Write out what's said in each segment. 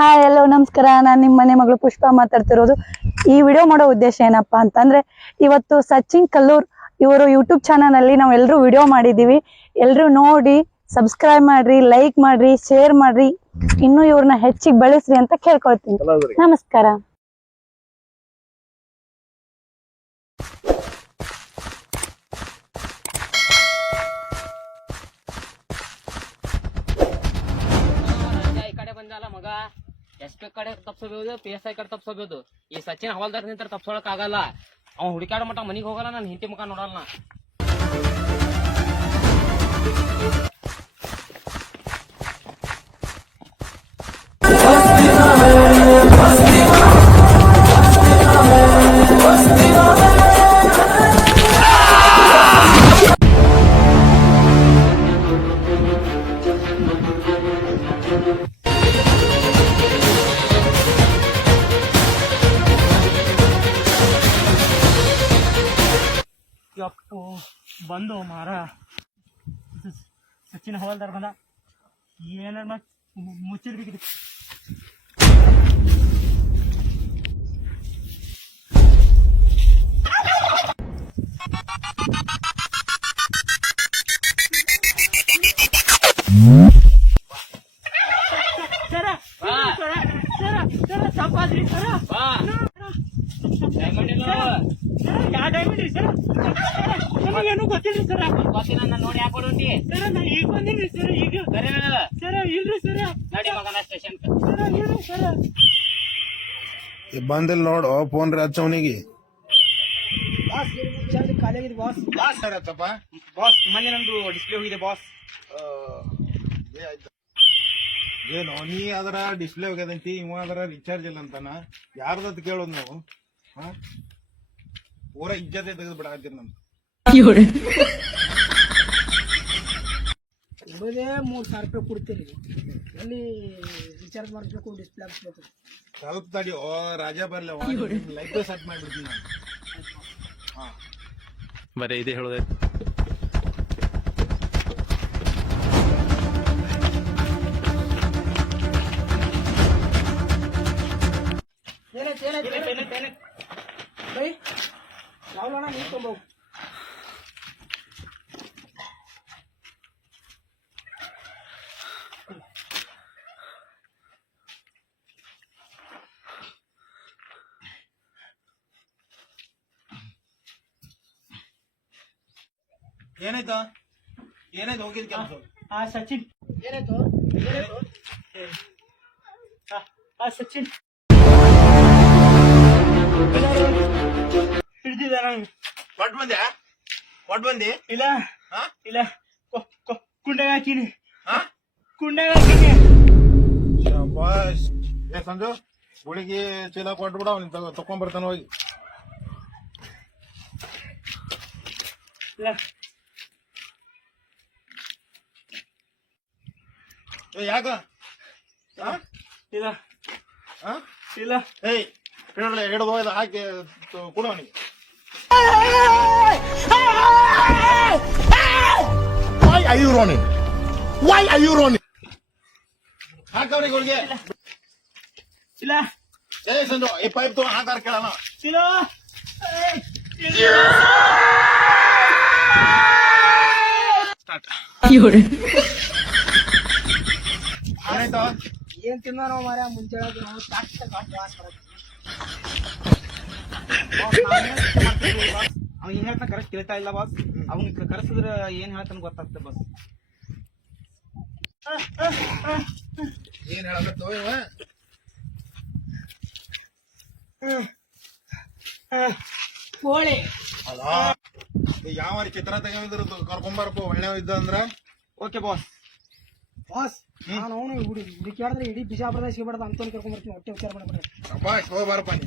Hi ಎಲ್ಲೋ ನಮಸ್ಕಾರ. ನಾನು ನಿಮ್ಮ ಮನೆ ಮಗಳು ಪುಷ್ಪ ಮಾತಾಡ್ತಿರೋದು. ಈ ವಿಡಿಯೋ ಮಾಡೋ ಉದ್ದೇಶ ಏನಪ್ಪಾ ಅಂತಂದ್ರೆ, ಇವತ್ತು ಸಚಿನ್ ಕಲ್ಲೂರ್ ಇವರು ಯೂಟ್ಯೂಬ್ ಚಾನಲ್ ಅಲ್ಲಿ ನಾವು ಎಲ್ಲರೂ ವಿಡಿಯೋ ಮಾಡಿದೀವಿ. ಎಲ್ಲರೂ ನೋಡಿ ಸಬ್ಸ್ಕ್ರೈಬ್ ಮಾಡ್ರಿ, ಲೈಕ್ ಮಾಡ್ರಿ, ಶೇರ್ ಮಾಡ್ರಿ, ಇನ್ನು ಇವ್ರನ್ನ ಹೆಚ್ಚಿಗೆ ಬೆಳೆಸ್ರಿ ಅಂತ ಕೇಳ್ಕೊಳ್ತೀನಿ. ನಮಸ್ಕಾರ. ಮಗ ಎಸ್ ಕಡೆ ತಪ್ಸೋದು PSI ಕಡೆ ತಪ್ಸೋದು. ಈ ಸಚಿನ್ ಹವಾಲ್ದಾರ್ ನಿಂತ ತಪ್ಸೋಳಕ್ ಆಗಲ್ಲ. ಅವ್ನು ಹುಡುಕಾಡ ಮಟ್ಟ ಮನಿಗ್ ಹೋಗಲ್ಲ. ನಾನು ಹಿಂತಿ ಮುಖ ನೋಡಲ್ಲ. ಯಪ್ಪು ಬಂದು ಮಾರ ಸಚಿನ್ ಹವಾಲ್ದಾರ್ ಬಂದ. ಏನ ಮುಚ್ಚಿರ್ಬೇಕಿತ್ತು. ತಪ್ಪಾದ್ರಿ ಸರ. ಏನು ಗೊತ್ತಿಲ್ರಿ ಸರ. ಗೊತ್ತಿಲ್ಲ. ನಾನು ನೋಡಿ ಯಾಕೆ ಕೊಡುತ್ತಿ ಸರ. ನಾ ಈಗ ಬಂದಿನಿ ಸರ್. ಈಗ ಸರ ಇಲ್ರಿ ಸರ. ನಡಿ ಮಗನ ಸ್ಟೇಷನ್ ಸರ. ಬಂದಿಲ್ಲ ನೋಡು. ಫೋನ್ ರೀ ಹಚ್ಚವನಿಗೆ. ಬಾಸ್ ಮೊನ್ನೆ ನಂದು ಡಿಸ್ಪ್ಲೇ ಹೋಗಿದೆ ಬಾಸ್. ಏನು ನೀ ಅದರ ಡಿಸ್ಪ್ಲೇ ಹೋಗ್ಯದಂತಿ, ಇವ ಅದರ ರಿಚಾರ್ಜ್ ಇಲ್ಲ ಅಂತಾನ. ಯಾರ್ದಂತ ಕೇಳೋದು ನಾವು? ಪೂರ ಇಜ್ಜತೆ ತೆಗೆದು ಬಿಡಾಕತ್ತೀರಿ ನಮ್ದು. ಇರೋದೇ 3,000 ರೂಪಾಯಿ ಕೊಡ್ತೀರಿ. ಅಲ್ಲಿ ರಿಚಾರ್ಜ್ ಮಾಡಿಸ್ಬೇಕು, ಡಿಸ್ಪ್ಲೇ ಹಾಕ್ಸ್ಬೇಕು. ಸ್ವಲ್ಪ ತಡಿ. ಓ ರಾಜಾ ಬರ್ಲಿ, ಲೈಟ್ ಸೆಟ್ ಮಾಡಿಬಿಡ್ತೀನಿ ನಾನು. ಬರೀ ಇದೇ ಹೇಳೋದೆ. ಯಾವಲಣ್ಣ ನೀರು ತೊಂಬವು. ಏನಾಯ್ತು ಏನಾಯ್ತು? ಹೋಗಿದ್ ಕೆಲಸ. ಸಚಿನ್ ಏನಾಯ್ತು? ಸಚಿನ್ ಹಿಡ್ದಿದ ನಂಗೆ. ಕೊಟ್ ಬಂದೆ ಇಲ್ಲ ಹಾ? ಇಲ್ಲ, ಕುಂಡಾಗ ಹಾಕಿನಿ. ಕುಂಡಾಗ ಹಾಕಿನಿ. ಬಾಸ್ ಏ ಸಂಜು, ಗುಳಿಗೆ ಚೀಲ ಕೊಟ್ಬಿಡ, ಅವ್ನಿಗೆ ತಕೊಂಡ್ಬರ್ತಾನ ಹೋಗಿ. ಇಲ್ಲ ಯಾಕ? ಇಲ್ಲ ಇಲ್ಲ. ಏಯ್ ಹಿಡಿದು ಹೋಯ್ದ ಹಾಕಿ ಕೊಡು ಅವನಿಗೆ. Why are you running? Why are you running? ಹಾಕ ಅವನಿಗೆ ಹುಡುಗಿ. ಇಲ್ಲ ಏ ಸಂಜು, ಈ ಪೈಪ್ ತಗೊಂಡು ಹಾಕಾರ ಕೇಳೋಣ. ಇಲ್ಲ ಏನಾಯ್ತು? ಏನ್ ತಿನ್ನೋ ನಾವು ಮಾರ್ಯ ಮುಂಚೆ ನಾವು ಅವ್ನು ಏನ್ ಹೇಳ್ತಾನ ಕರೆಕ್ಟ್ ಕೇಳ್ತಾ ಇಲ್ಲ ಬಾಸ್. ಅವ್ನಿಗೆ ಕರೆಸಿದ್ರ ಏನ್ ಹೇಳ್ತಾನ ಗೊತ್ತಾಗ್ತದೆ ಬಾಸ್. ಏನ್ ಹೇಳಕತ್ತೋ ಇವ? ಕೋಳಿ ಅಲ್ಲ, ಯಾವ ಚಿತ್ರ ತೆಗಿದ್ರು ಕರ್ಕೊಂಬಾರಪ್ಪ. ಒಳ್ಳೆ ಇದ್ದ ಅಂದ್ರ ಓಕೆ ಬಾಸ್. ಬಾಸ್ ನಾನು ಅವನು ಹುಡುಕಿಯಾಡಿದ್ರೆ ಇಡೀ ಬಿಜಾಪುರದಾಗ ಸಿಗಬಾರ್ದು ಅಂತ ಕರ್ಕೊಂಡ್ಬರ್ತೀನಿ. ಹೊಟ್ಟೆ ವಿಚಾರ ಮಾಡ್ಬಿಡ್ರಿ. ಬಾಸ್ ಹೋಗ್ಬಾರಪ್ಪ ನೀ.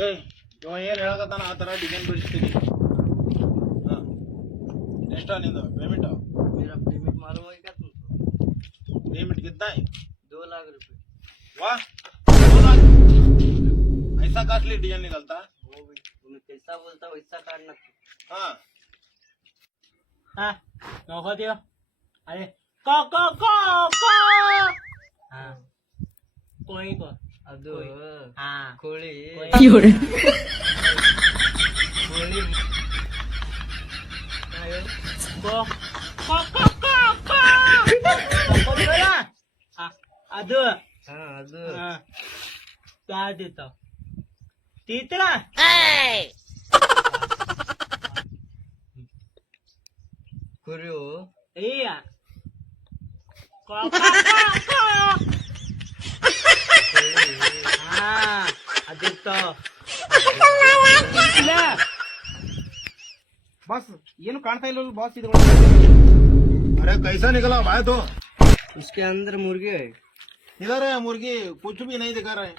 ಇವ ಏನ್ ಹೇಳಕತ್ತಾನ ಆ ತರ ಡಿಸೈನ್ ಬಿಡಿಸ್ತೀನಿ. ಎಷ್ಟ ನಿಂದು पेमेंट? मेरा पेमेंट मालूम है क्या तुमको? पेमेंट कितना है? 2 लाख रुपए। वाह 2 लाख, ऐसा कॉस्टली डिजाइन निकलता? वो भी तुम्हें कैसा बोलता वैसा काटना तू। हाँ ಹಾ ನೋಡ್ಕೋತೀವ ಅದೇ ಕೋ ಕೋ ಕೋ ಕೋ ಹಾ ಕೋಳಿ ಕೋ ಅದು ಹಾ ಕೋಳಿ ಕೋಳಿ ಕೋಳಿ ಕೋ ಕೋ ಕೋ ಕೋ ಕೋ ನೋಡ್ಕೋತೀವಲ್ಲ? ಹಾ, ಅದು ಹಾ ಅದು ಯಾವ್ದಿತ್ತು ತೀತ್ರ ಕುರಿಯು ಅಯ್ಯ ಕೋ ಕೋ ಕೋ ಕೋ ಹಾ ಅದಿತ್ತು ಇಲ್ಲ ಬಾಸ್ ಏನು ಕಾಣ್ತಾ ಇಲ್ಲ ಬಾಸ್ ಇದು अरे कैसा निकला भाई? तो उसके अंदर मुर्गी है। इधर है मुर्गी, कुछ भी नहीं दिखा रहा है।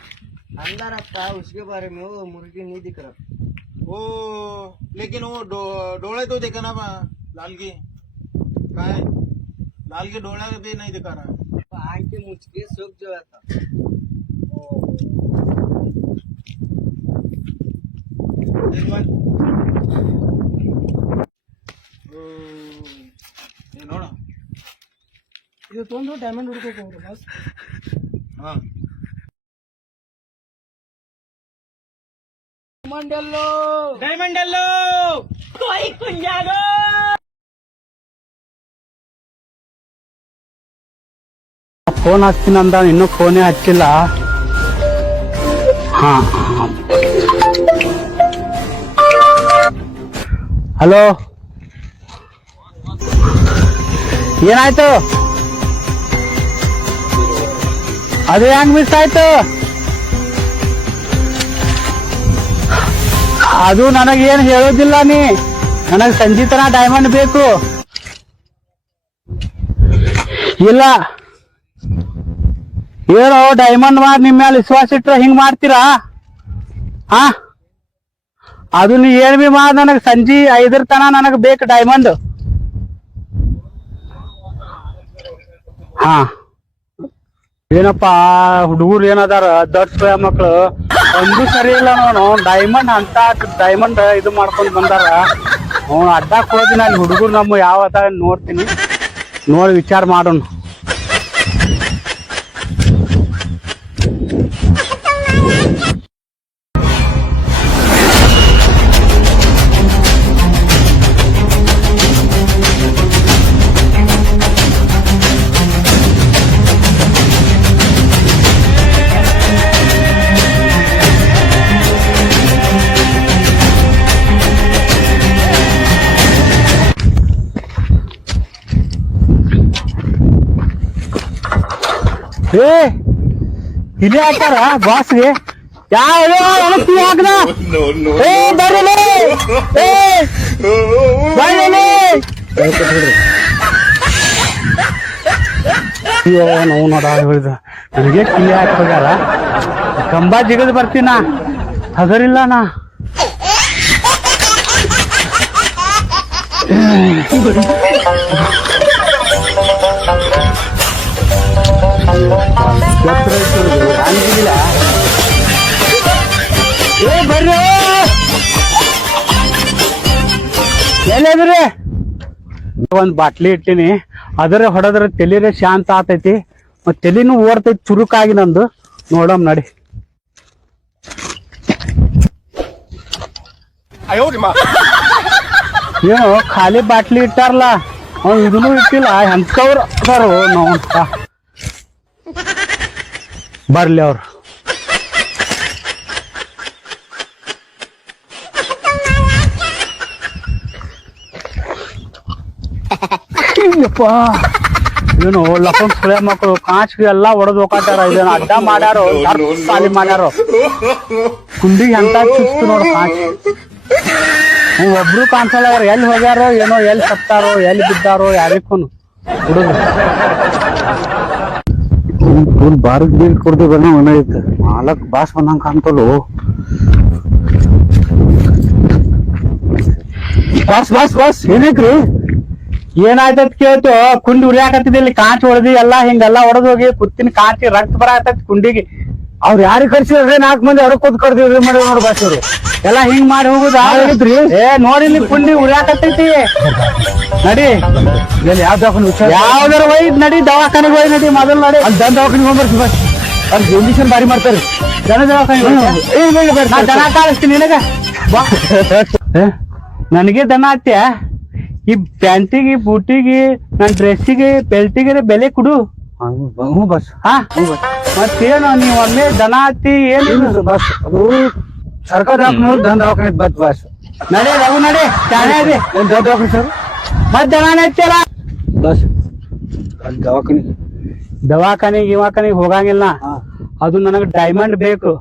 अंदर आता उसके बारे में वो मुर्गी नहीं दिख रहा। वो लेकिन वो डोळे तो देखा ना लाल की, का है लाल के डोळे भी नहीं दिखा रहा है। आँख के मुझ के सूख जो था। एक बार ये ನೋಡ ಇದು ತೊಂದು ಡೈಮಂಡ್ ಹುಡ್ಕೋಕ್ ಹೋಗ್ರಿ ಬಾಸ್. ಹಾ ಡೈಮಂಡ್ ಎಲ್ಲೋ ಕೋಯಿ ಕುಂಜಾಗೋ ಫೋನ್ ಹಚ್ತೀನಂದ ಇನ್ನೂ ಫೋನೇ ಹಚ್ಚಿಲ್ಲ. ಹಾ ಹಲೋ, ಏನಾಯ್ತು? ಅದು ಹೆಂಗ್ ಮಿಸ್ ಆಯ್ತು? ಅದು ನನಗೇನು ಹೇಳೋದಿಲ್ಲ ನೀ. ನನಗೆ ಸಂಜೀತನ ಡೈಮಂಡ್ ಬೇಕು. ಇಲ್ಲ ಏನೋ ಡೈಮಂಡ್ ಮಾಡಿ ನಿಮ್ಮ ಮೇಲೆ ವಿಶ್ವಾಸ ಇಟ್ರೆ ಹಿಂಗ್ ಮಾಡ್ತೀರಾ? ಹಾ ಅದು ನೀ ಏನ್ ಬಿ ಮಾಡ್, ನನಗ್ ಸಂಜೆ 5 ತನ ನನಗ್ ಬೇಕು ಡೈಮಂಡ್. ಹಾ ಏನಪ್ಪಾ ಹುಡುಗರು ಏನದಾರ ದೊಡ್ಡ ಮಕ್ಳು ಒಂದು ಸರಿ ಇಲ್ಲ. ನೋಡು ಡೈಮಂಡ್ ಅಂತ ಡೈಮಂಡ್ ಇದು ಮಾಡ್ಕೊಂಡ್ ಬಂದಾರ. ಅಡ್ಡ ಕೊಡೋದಿನ ಅಲ್ಲಿ ಹುಡುಗರು ನಮ್ಮ ಯಾವ ಅದ ನೋಡ್ತೀನಿ, ನೋಡಿ ವಿಚಾರ ಮಾಡೋಣ. ಏ ಇಲ್ಲಿ ಹಾಕ್ತಾರ ಬಾಸ್ಗೆ ಯಾವ ಹಾಕದ? ಏ ಬರ್ರಿ, ಏ ಬರ್ರಿ. ಅಯ್ಯೋ ನಾವು ನೋಡ ಹೇಳಿದ ನನಗೆ ಕಿಲಿ ಹಾಕಿ ಹೋಗ್ಯಾರ. ಕಂಬ ಜಿಗದ್ ಬರ್ತೀನ ಅದರಿಲ್ಲ ನಾ. ಏ ಬರ್ರಿ, ಎಲ್ಲಿದ್ರಿ? ಒಂದ್ ಬಾಟ್ಲಿ ಇಟ್ಟಿನಿ, ಅದರ ಹೊಡದ್ರ ತೆಲಿರೆ ಶಾಂತ ಆತೈತಿ, ಮತ್ ತೆಲಿನೂ ಓಡ್ತೈತಿ ಚುರುಕಾಗಿ ನಂದು. ನೋಡಮ್ ನಡಿ. ಏನು ಖಾಲಿ ಬಾಟ್ಲಿ ಇಟ್ಟಾರಲ್ಲ, ಇದನ್ನು ಇಟ್ಟಿಲ್ಲ. ಎಂತವ್ರು ಅದಾರು ನಾವು ಬರ್ಲಿ ಅವ್ರು. ಏನು ಲಪನ್ ಸುಳೆ ಮಕ್ಕಳು ಕಾಂಚ್ಗೆ ಎಲ್ಲಾ ಹೊಡೆದ್ ಹೋಗಾಟಾರ. ಇದೇನು ಅಡ್ಡ ಮಾಡ್ಯಾರೋ ಸಾಲಿ ಮಾಡ್ಯಾರೋ. ಕುಂಡಿಗೆ ಎಂತ ಚುಸ್ತು ನೋಡು ಕಾಂಚ್. ಒಬ್ರು ಕಾಣಿಸಲ್ಲ. ಎಲ್ಲಿ ಹೋಗ್ಯಾರೋ ಏನೋ, ಎಲ್ಲಿ ಸತ್ತಾರೋ, ಎಲ್ಲಿ ಬಿದ್ದಾರೋ ಯಾರಿಗೂ ಹುಡುಗ. ಬಾರಕ್ ಬೀಲ್ ಕೊಡ್ದು ಬನ್ನ ಐತೆ. ಮಾಲಕ್ ಬಾಸ್ ಬಂದಂಗ ಕಾಣ್ತಲು. ಬಾಸ್ ಏನೈತ್ರಿ ಏನಾಯ್ತತ್ ಕೇಳ್ತು ಕುಂಡಿ ಉರಿಯಾಕತ್ತಿದ್ ಇಲ್ಲಿ ಕಾಂಚ್ ಹೊಡೆದಿ ಎಲ್ಲಾ ಹಿಂಗೆಲ್ಲಾ ಹೊಡೆದ್ ಹೋಗಿ ಕುತ್ತಿನ ಕಾಂಚಿ ರಕ್ತ ಬರಾಕತ್ತೈತಿ ಕುಂಡಿಗೆ ಅವ್ರ ಯಾರಿಗೆ ಕರ್ಸಿದ್ರೆ 4 ಮಂದಿ ಅವ್ರ ಕೂತ್ ಕರ್ದಿವ್ರಿ ಮಾಡಿ ನೋಡ್ ಬಾಸ್ ಅವ್ರು ಎಲ್ಲಾ ಹಿಂಗ್ ಮಾಡಿ ಹೋಗುದಾ ಏ ನೋಡಿ ಇಲ್ಲಿ ಕುಂಡಿ ಉರಿಯಾಕತ್ತೈತಿ ನಡಿ ಯಾವ ದವಾಖಾನೆ ಯಾವ್ದಾರ ಒಯ್ದ್ ನಡಿ ದವಾಖಾನೆಗೆ ಒಯ್ ನಡಿ ಮೊದಲು ನಡಿ ಅಲ್ಲಿ ದವಾಖಾನೆಗೆ ಹೋಗ್ಬರ್ತೀವಿ ಬಸ್ ಅಲ್ಲಿ ಇಂಜೆಕ್ಷನ್ ಬಾರಿ ಮಾಡ್ತಾರೆ ದನ ದವಾಖಾನೆ ದನ ಕಾಣಿಸ್ತೀನಿ ನಿನಗ ಬಾ ನನಗೆ ದನ ಹತ್ಯ ಈ ಪ್ಯಾಂಟಿಗೆ ಬೂಟಿಗೆ ನನ್ ಡ್ರೆಸ್ಸಿಗೆ ಬೆಲ್ಟಿಗೆ ಬೆಲೆ ಕೊಡು ಬಸ್ ಹಾ ಮತ್ತೇನು ನೀವ್ ಒಮ್ಮೆ ದನ ಹತ್ತಿ ಏನು ಬಸ್ ಅದು ಸರ್ಕಾರ ದನ ದವಾಖಾನೆ ಬಸ್ ಬಸ್ ನಡೆ ರಘು ನಡೆ ಚಾಣೆ ಇದೆ ದವಾಖಾನೆ ಸರ್ ಮತ್ ದನ ಹತ್ತಿಯಲ್ಲ ಬಸ್ ದವಾಖಾನಿಗೆ ಹೋಗಂಗಿಲ್ಲ ಅದು ನನಗ್ ಡೈಮಂಡ್ ಬೇಕು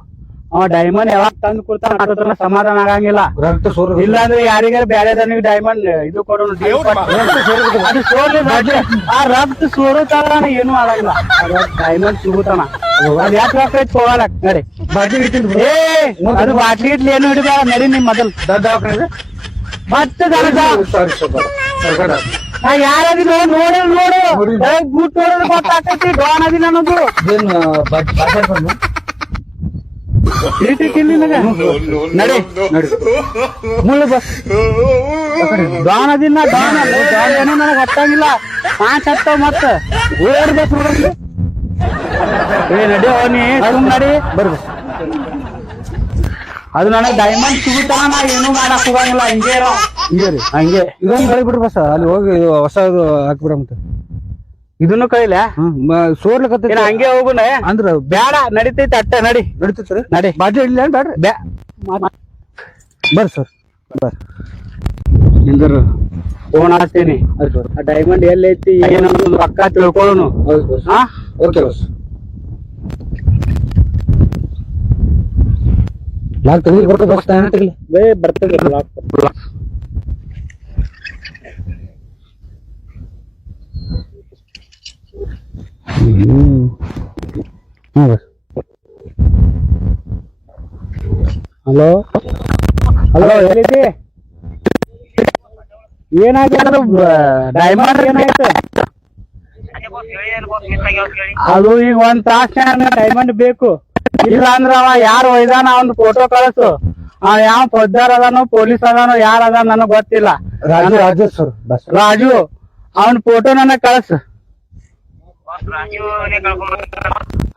ಅವ ಡೈಮಂಡ್ ಯಾವಾಗ ತಂದು ಕೊಡ್ತಾನ ಸಮಾಧಾನ ಆಗಂಗಿಲ್ಲ ಇಲ್ಲ ಅಂದ್ರೆ ಯಾರಿಗಾರ ಬ್ಯಾರೆ ದನಿಗೆ ಡೈಮಂಡ್ ಇದು ಕೊಡೋಣ ಅದು ಸೋರ್ಲಿ ಆ ರಕ್ತ ಸೋರುತ್ತಾನ ಏನು ಆಗಂಗಿಲ್ಲ ಡೈಮಂಡ್ ಸಿಗುತ್ತಾನ ಅದ್ ಯಾಕೆ ರೊಕ್ಕ ಹೋಗಲ್ಲ ನಡಿ ಏ ಅದು ಬಾಟ್ಲಿ ಇಟ್ಲಿ ಏನು ಹಿಡಿದಾರ ನಡಿ ನಿಮ್ ಮೊದಲ್ ದವಾಖಾನೆ ಮತ್ತೆ ನಾ ಯಾರದಿನ ನೋಡು ಬೂಟ್ ನೋಡಿದ್ರೆ ಗೊತ್ತಾಗ್ತೈತಿ ಡಾನ್ ಅದಿ ನನ್ನದು ನಡಿ ಮುಳ್ಳು ಬಸ್ ಡಾನ್ ಅದಿನ ಡಾನ್ ಏನೋ ನನಗ್ ಹತ್ತಂಗಿಲ್ಲ ಪಾಂಚ್ ಹತ್ತಾವ ಮತ್ತ ಓಡ್ ಬಸ್ ನೋಡ್ರಿ ಏ ನಡಿ ನೀ ಸುಮ್ ನಡಿ ಬರ್ಬ ಅದು ನನಗ್ ಡೈಮಂಡ್ ಸಿಗುತ್ತಾನ ನಾ ಏನು ಮಾಡಕ್ ಹೋಗಂಗಿಲ್ಲ ಹಿಂಗೆ ಇರೋ ಹಂಗೆ ಇದೊಂದು ಕಳಿ ಬಿಡ್ರಿ ಬಸ್ ಅಲ್ಲಿ ಹೋಗಿ ಹೊಸದು ಹಾಕ್ಬಿಡ ಮತ್ತೆ ಇದನ್ನು ಕೈಲ ಸೋರ್ಲಕತ್ತ ಹಂಗೆ ಹೋಗುನ ಅಂದ್ರ ಬ್ಯಾಡ ನಡಿತೈತಿ ಅಟ್ಟ ನಡಿ ನಡಿತೈತ್ರಿ ನಡಿ ಬಾಟ್ಲಿ ಇಡ್ಲಿ ಬ್ಯಾಡ್ರಿ ಬರ್ರಿ ಸರ್ ಬರ್ರಿ ನಿಂದ್ರ ಫೋನ್ ಹಾಕ್ತೀನಿ ಡೈಮಂಡ್ ಎಲ್ಲೈತಿ ಏನೋ ರೊಕ್ಕ ತಿಳ್ಕೊಳ್ಳೋನು ಹಾ ಓಕೆ ಬಸ್ ಲಾಕ್ ತೆಗಿ ಬರ್ತದೆ ಬಸ್ ತೆಗಿಲಿ ಬರ್ತದೆ ಲಾಕ್ ಹಲೋ ಹಲೋ ಎಲ್ಲಿದ್ದಿ ಏನಾಗ್ಯದ ಡೈಮಂಡ್ ಏನಾಯ್ತು ಅದು ಈಗ ಒಂದ್ ತಾಸ್ನ್ಯಾಗ ಡೈಮಂಡ್ ಬೇಕು ಇಲ್ಲ ಅಂದ್ರ ಅವ ಯಾರು ಒಯ್ದಾನ ಅವ್ನ ಫೋಟೋ ಕಳಿಸು ಅವ ಯಾವ ಪೊದ್ದಾರ ಅದಾನೋ ಪೊಲೀಸ್ ಅದಾನೋ ಯಾರ ಅದಾನ ನನಗ್ ಗೊತ್ತಿಲ್ಲ ರಾಜು ಅವನ್ ಫೋಟೋ ನನಗ್ ಕಳ್ಸ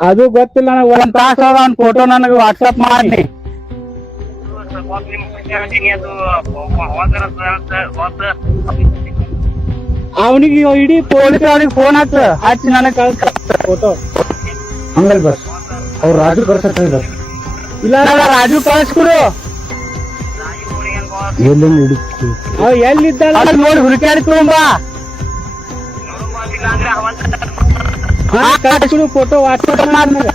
ಅದು ಗೊತ್ತಿಲ್ಲ ನನಗ್ ಒಂದ್ ತಾಸ ಅದ ಅವ್ನ ಫೋಟೋ ನನಗ್ ವಾಟ್ಸಪ್ ಮಾಡಿ ಅವನಿಗೆ ಇಡೀ ಪೊಲೀಸ್ ಅವ್ನಿಗೆ ಫೋನ್ ಹಚ್ಚಿ ನನಗ್ ಕಳ್ಸ ಫೋಟೋ ಹಂಗಲ್ ಬಸ್ ಅವ್ರು ರಾಜು ಕಳ್ಸ ಇಲ್ಲ ರಾಜು ಕಳ್ಸ್ಕೊಡು ಎಲ್ಲಿದ್ದ ನೋಡಿ ಹುಡುಕಾಡಿ ತಗೊಂಬ ಕಳ್ಸ್ಕೊಡು ಫೋಟೋ ವಾಟ್ಸಪ್ ಮಾಡಿ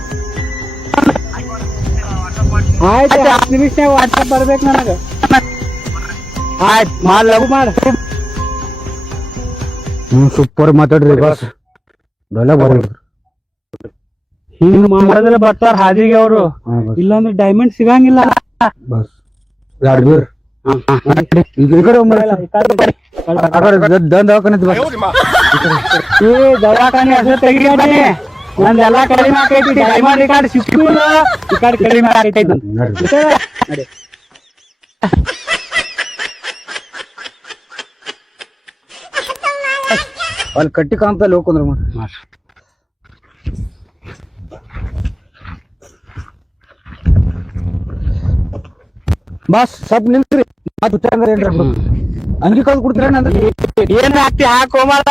ಆಯ್ತು 10 ನಿಮಿಷ ವಾಟ್ಸಪ್ ಬರ್ಬೇಕು ನನಗ ಆಯ್ತು ಮಾಡ್ ಲಘು ಮಾಡ ಸೂಪರ್ ಮಾತಾಡ್ರಿ ಬಸ್ ಹಿಂಗ್ ಮಾಡಿದ್ರೆ ಬರ್ತಾರ ಹಾದಿಗೆ ಅವರು ಇಲ್ಲಾಂದ್ರೆ ಡೈಮಂಡ್ ಸಿಗಂಗಿಲ್ಲ ಬಸ್ ದವಾಖಾನೆ ಹೆಸರು ತೆಗಿಯಾಡಿ ನಂದೆಲ್ಲಾ ಕಡಿಮೆ ಆಕೈತಿ ಡೈಮಂಡ್ ಈ ಕಡೆ ಸಿಕ್ಕಿಲ್ಲ ಈ ಕಡೆ ಕಡಿಮೆ ಆಕೈತಿ ಅಲ್ಲಿ ಕಟ್ಟಿ ಕಾಂತಲ್ಲಿ ಹೋಗ್ಕೊಂಡ್ರ ಬಸ್ ಸ್ವಲ್ಪ ನಿಲ್ಸ್ರಿ ಅಂಗಿ ಕಲ್ದು ಕೊಡ್ತೀರ ಏನ್ ಹಾಕ್ತಿ ಹಾಕೋಮಾರ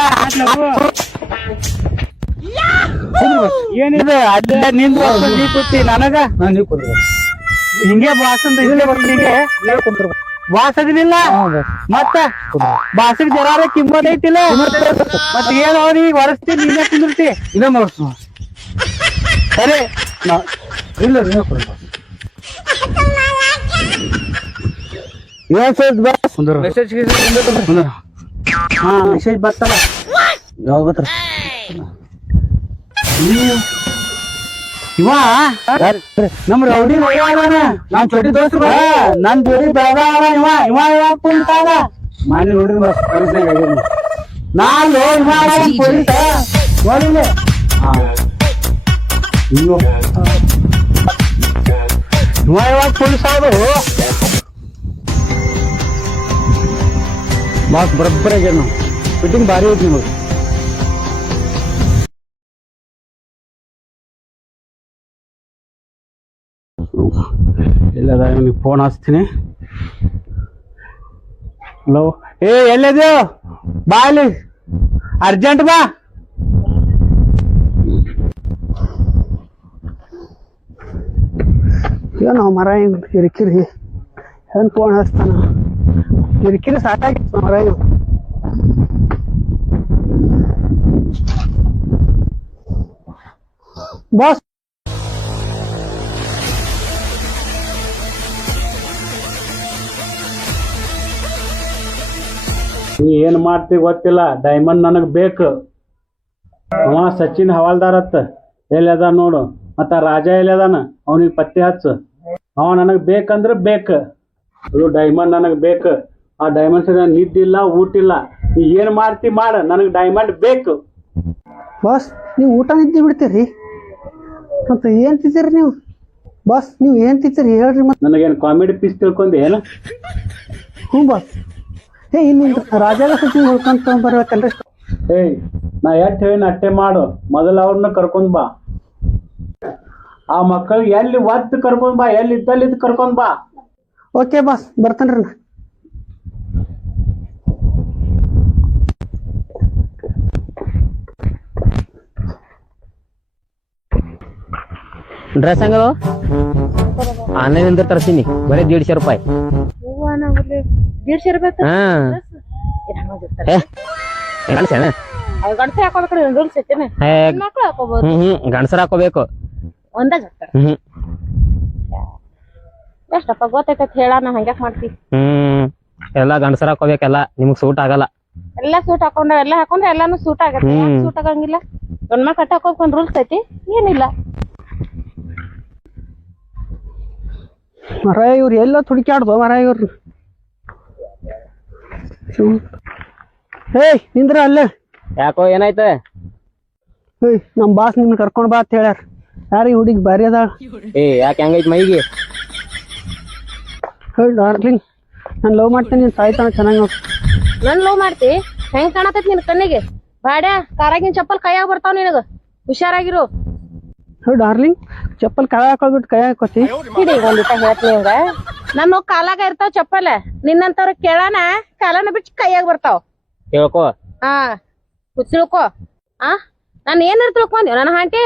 ಏನಿದೆ ಅಲ್ಲೇ ನಿಂದು ನೀ ಕೂತಿ ನನಗ ಹಿಂಗೆ ಬಾಸಂದ ಇಲ್ಲೇ ಬರ್ತೀನಿ ಬಾಸದಿಲ್ಲ ಮತ್ತ ಬಾಸಕ್ ಜರಾರ ಕಿಮ್ಮತ್ ಐತಿಲ್ಲ ಮತ್ ಏನ್ ಅವ್ರಿಗೆ ಹೊರಸ್ತಿ ನೀನೇ ಕುಂದಿರ್ತಿ ಇದೇ ಮಾಡ್ಸ ಸರಿ ಇಲ್ಲ ಮೆಸೇಜ್ ಹಾ ಮೆಸೇಜ್ ಬರ್ತಲ್ಲ ಯಾವಾಗ ಬರ್ತಾರ ಇವ ನಮ್ ರೌಡಿ ನಾನ್ ಚೋಟಿ ದೋಸ್ತ ನನ್ ಜೋಡಿ ಬೆಳಗಾವ ಇವ ಇವ ಕುಂತಾಗ ಮಾಡಿ ನೋಡಿದ್ರೆ ಮಸ್ತ್ ಕಲಿಸ್ದಂಗ್ ಆಗ್ಯಾದ. ನಾನು ಪೊಲೀಸ ನೋಡಿಲ್ಲ. ಅಯ್ಯೋ ಇವ ಯಾವಾಗ ಪೊಲೀಸ್ ಆದ್ರು ಬಾಸ್ ಬರೋಬ್ಬರ ಆಗ್ಯಾದ. ನಾವು ಫಿಟ್ಟಿಂಗ್ ಭಾರಿ ಐತಿ ನಿಮಗೆ. ಎಲ್ಲದ ನಿಮಗೆ ಫೋನ್ ಹಚ್ತೀನಿ. ಹಲೋ, ಏ ಎಲ್ಲಿದ್ಯೋ? ಬಾ ಅಲ್ಲಿ ಅರ್ಜೆಂಟ್ ಬಾ. ಏನೋ ಮರ ಹಿಂಗ್ ಕಿರಿಕಿರಿ ಏನ್ ಫೋನ್ ಹಚ್ತಾನ. ಕಿರಿಕಿರಿ ಸಾಕಾಗಿತ್ತು ಮರ ಇವ್. ಬಾಸ್ ನೀ ಏನ್ ಮಾಡ್ತಿ ಗೊತ್ತಿಲ್ಲ. ಡೈಮಂಡ್ ನನಗ್ ಬೇಕು. ಅವ ಸಚಿನ್ ಹವಾಲ್ದಾರ್ ಅತ್ತ ಎಲ್ಲಿ ಅದ ನೋಡು. ಮತ್ತ ರಾಜ ಎಲ್ಲಿ ಅದಾನ ಅವನಿಗೆ ಪತ್ತೆ ಹಚ್ಚ. ಅವ ನನಗ್ ಬೇಕಂದ್ರ ಬೇಕ. ಅದು ಡೈಮಂಡ್ ನನಗ್ ಬೇಕು. ಆ ಡೈಮಂಡ್ ನಿದ್ದಿಲ್ಲ ಊಟಿಲ್ಲ. ನೀ ಏನ್ ಮಾಡ್ತಿ ಮಾಡ, ನನಗ್ ಡೈಮಂಡ್ ಬೇಕು. ಬಾಸ್ ನೀವು ಊಟ ನಿದ್ದೆ ಬಿಡ್ತೀರಿ ಮತ್ತೆ ಏನ್ ತಿಂತೀರಿ ನೀವು? ಬಾಸ್ ನೀವು ಏನ್ ತಿಂತೀರಿ ಹೇಳ್ರಿ ಮತ್ತೆ. ನನಗೇನ್ ಕಾಮಿಡಿ ಪೀಸ್ ತಿಳ್ಕೊಂಡಿ ಏನ? ಹ್ಞೂ ಬಾಸ್. ಏ ಇಲ್ಲಿ ರಾಜಾಗ ಸಚಿನ್ ಹೊಡ್ಕೊಂತ ಬರ್ಬೇಕಲ್ರಿ. ಏಯ್ ನಾ ಎಷ್ಟ್ ಹೇಳಿನ ಅಟ್ಟೆ ಮಾಡು. ಮೊದಲ ಅವ್ರನ್ನ ಕರ್ಕೊಂಡ್ ಬಾ. ಆ ಮಕ್ಕಳಿಗೆ ಎಲ್ಲಿ ಒತ್ತು ಕರ್ಕೊಂಡ್ ಬಾ, ಎಲ್ಲಿ ಇದ್ದಲ್ಲಿದ್ದು ಕರ್ಕೊಂಡ್ ಬಾ. ಓಕೆ ಬಾಸ್ ಬರ್ತೇನ್ರಿ ನಾ. ಡ್ರೆಸ್ ಹೆಂಗದ? ಆನ್ಲೈನ್ ತರ್ಸೀನಿ ಬರೀ 150 ರೂಪಾಯಿ. 150 ರೂಪಾಯಿ ಹಾ ಗಂಡಸರ ಹಾಕೋಬೇಕು. ಎಷ್ಟಪ್ಪ ಗೊತ್ತೈತೆ ಹೇಳ ನಾ ಹಂಗ್ಯಾಕ್ ಮಾಡ್ತಿ? ಎಲ್ಲಾ ಗಂಡಸರ ಹಾಕೋಬೇಕೆಲ್ಲ. ನಿಮಗ್ ಸೂಟ್ ಆಗಲ್ಲ. ಎಲ್ಲಾ ಸೂಟ್ ಹಾಕೊಂಡ್ರೆ ಎಲ್ಲಾ ಹಾಕೊಂಡ್ರೆ ಎಲ್ಲಾನು ಸೂಟ್ ಆಗತ್ತೆ. ಸೂಟ್ ಆಗಂಗಿಲ್ಲ. ಗಂಡ್ಮ ಕಟ್ಟ ಹಾಕೋಕೊಂಡ್ ರೂಲ್ಸ್ ಐತಿ ಏನಿಲ್ಲ. ಮರ ಇವ್ರು ಎಲ್ಲ ತುಡುಕ್ಯಾಡ್ದು ಮರ ಇವ್ರು. ಏಯ್ ನಿಂದ್ರ ಅಲ್ಲೇ. ಯಾಕೋ ಏನಾಯ್ತ? ಏಯ್ ನಮ್ ಬಾಸ್ ನಿಮ್ನ ಕರ್ಕೊಂಡ್ ಬಾ ಅಂತ ಹೇಳ್ಯಾರ. ಯಾರೀ ಹುಡುಗಿ ಬಾರಿ ಅದಾಳ. ಏ ಯಾಕೆ ಹೆಂಗೈತ್ ಮೈಗೆ? ಹೇಳಿ ಡಾರ್ಲಿಂಗ್ ನಾನು ಲವ್ ಮಾಡ್ತೇನೆ. ನೀನ್ ಸಾಯ್ತಾನ ಚೆನ್ನಾಗಿ ನೋಡ್. ನನ್ ಲವ್ ಮಾಡ್ತಿ? ಹೆಂಗ್ ಕಾಣತೈತಿ ನಿನ್ ಕಣ್ಣಿಗೆ? ಬಾಡ್ಯಾ ಕಾರಾಗಿನ್ ಚಪ್ಪಲ್ ಕೈಯಾಗ ಬರ್ತಾವ ನಿನಗ. ಹುಷಾರಾಗಿರು. ಹೇಳಿ ಡಾರ್ಲಿಂಗ್ ಚಪ್ಪಲ್ ಕೈ ಹಾಕೊಳ್ಬಿಟ್ಟು ಕೈ ಹಾಕೋತಿ. ಹಿಡಿ ಒಂದಿಟ ಹೇಳ್ತೀನಿ ಇವಂಗ. ನನ್ನ ಕಾಲಾಗ ಇರ್ತಾವ ಚಪ್ಪಲ್. ನಿನ್ನಂತವ್ರ ಕೇಳಾನ ಕಾಲನ ಬಿಟ್ಟು ಕೈಯಾಗ ಬರ್ತಾವ. ಕೇಳ್ಕೊ. ಹಾ ತಿಳ್ಕೊ. ಆ ನಾನ್ ಏನಾರ ತಿಳ್ಕೊಂಡಿ ನನ್ನ ಹಾಂಟಿ?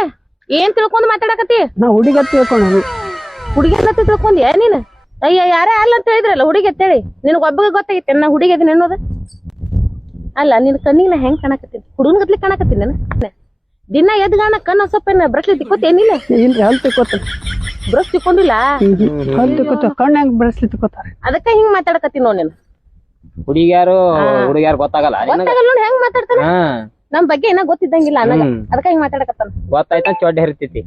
ಏನ್ ತಿಳ್ಕೊಂಡ್ ಮಾತಾಡಕತ್ತಿ? ನಾ ಹುಡುಗಿ ಅಂತ ತಿಳ್ಕೊಂಡ. ಹುಡುಗಿ ಅಂತ ತಿಳ್ಕೊಂಡ್ಯಾ ನೀನ್? ಅಯ್ಯ ಯಾರೇ ಅಲ್ಲ ಅಂತ ಹೇಳಿದ್ರಲ್ಲ ಹುಡುಗಿ ಅಂತೇಳಿ. ನಿನಗ್ ಒಬ್ಬಗೆ ಗೊತ್ತಾಗಿತ್ತೆ ನಾ ಹುಡುಗಿ ಅದೀನಿ ಅನ್ನೋದು. ಅಲ್ಲ ನಿನ್ ಕಣ್ಣಿಗೆ ನಾ ಹೆಂಗ್ ಕಾಣಕತ್ತೀನಿ? ಹುಡುಗನ ಗತ್ಲಿ ಕಾಣಕತ್ತೀನಿ ನಾನು. ದಿನ ಎದ್ಗಾನ ಕಣ್ಣು ಸ್ವಲ್ಪ ಬ್ರಷ್ಲಿ ತಿಕ್ಕೋತೇನಿಲ್ಲ? ಇಲ್ರಿ ಹಲ್ ತಿಕ್ಕೋತ. ಬ್ರಷ್ ತಿಕ್ಕೊಂಡಿಲ್ಲ? ಹಲ್ ತಿಕ್ಕೋತ. ಕಣ್ಣ ಹೆಂಗ್ ಬ್ರಷ್ಲಿ ತಿಕ್ಕೋತಾರ. ಅದಕ್ಕ ಹಿಂಗ್ ಮಾತಾಡಕತ್ತೀನಿ ನೋಡ್ ನೀನು. ಹುಡುಗ್ಯಾರು ಹುಡುಗ್ಯಾರು ಗೊತ್ತಾಗಲ್ಲ. ಗೊತ್ತಾಗಲ್ಲ ನೋಡಿ ಹೆಂಗ್ ಮಾತಾಡ್ತಾನ. ನಮ್ ಬಗ್ಗೆ ಏನ ಗೊತ್ತಿದ್ದಂಗಿಲ್ಲ ಅನ್ನಲ್ಲ. ಅದಕ್ಕ ಹಿಂಗ್ ಮಾತಾಡಕತ್ತಾನ. ಗೊತ್ತಾಯ್ತ ಚೊಡ್ಡ ಹರಿತೈತಿ.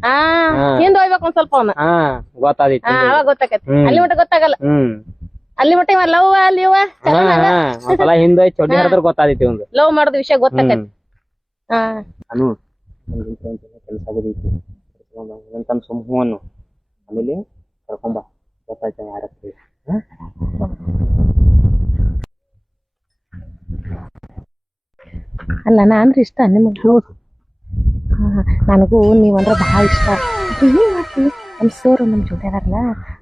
ಹಿಂದ್ ಹೋಗ್ಬೇಕು ಒಂದ್ ಸ್ವಲ್ಪ ಅವನ. ಗೊತ್ತಾದೈತಿ. ಅವಾಗ ಗೊತ್ತಾಕತಿ. ಅಲ್ಲಿ ಮಟ್ಟ ಗೊತ್ತಾಗಲ್ಲ. ಅಲ್ಲಿ ಮಟ್ಟ ಇವ ಲವ್ ಅಲ್ಲಿ ಒಂದ್ಸಲ ಹಿಂದ ಚೊಡ್ಡಿ ಹರಿದ್ರ ಗೊತ್ತಾದೈತಿ. ಒಂದು ಲವ್ ಮಾಡೋದ್ ವಿಷಯ ಗೊತ್ತಾಕತಿ. ಅನು ಕೆಲಸ ಆಗೋದೈತಿ. ಸುಮ್ ಹೂ ಅನ್ನು. ಆಮೇಲೆ ಕರ್ಕೊಂಬ. ಗೊತ್ತಾಯ್ತ ಯಾರತ್ತಿ. ಅಲ್ಲ ನಾನ್ರಿ ಇಷ್ಟ ನಿಮಗ್? ಹೌದು. ನನಗೂ ನೀವಂದ್ರ ಬಹಳ ಇಷ್ಟ. ಏನ್ ಮಾಡ್ತೀವಿ? ನಮ್ ಸರ್ ನಮ್ ಜೊತೆ ಅದಾರಲ್ಲ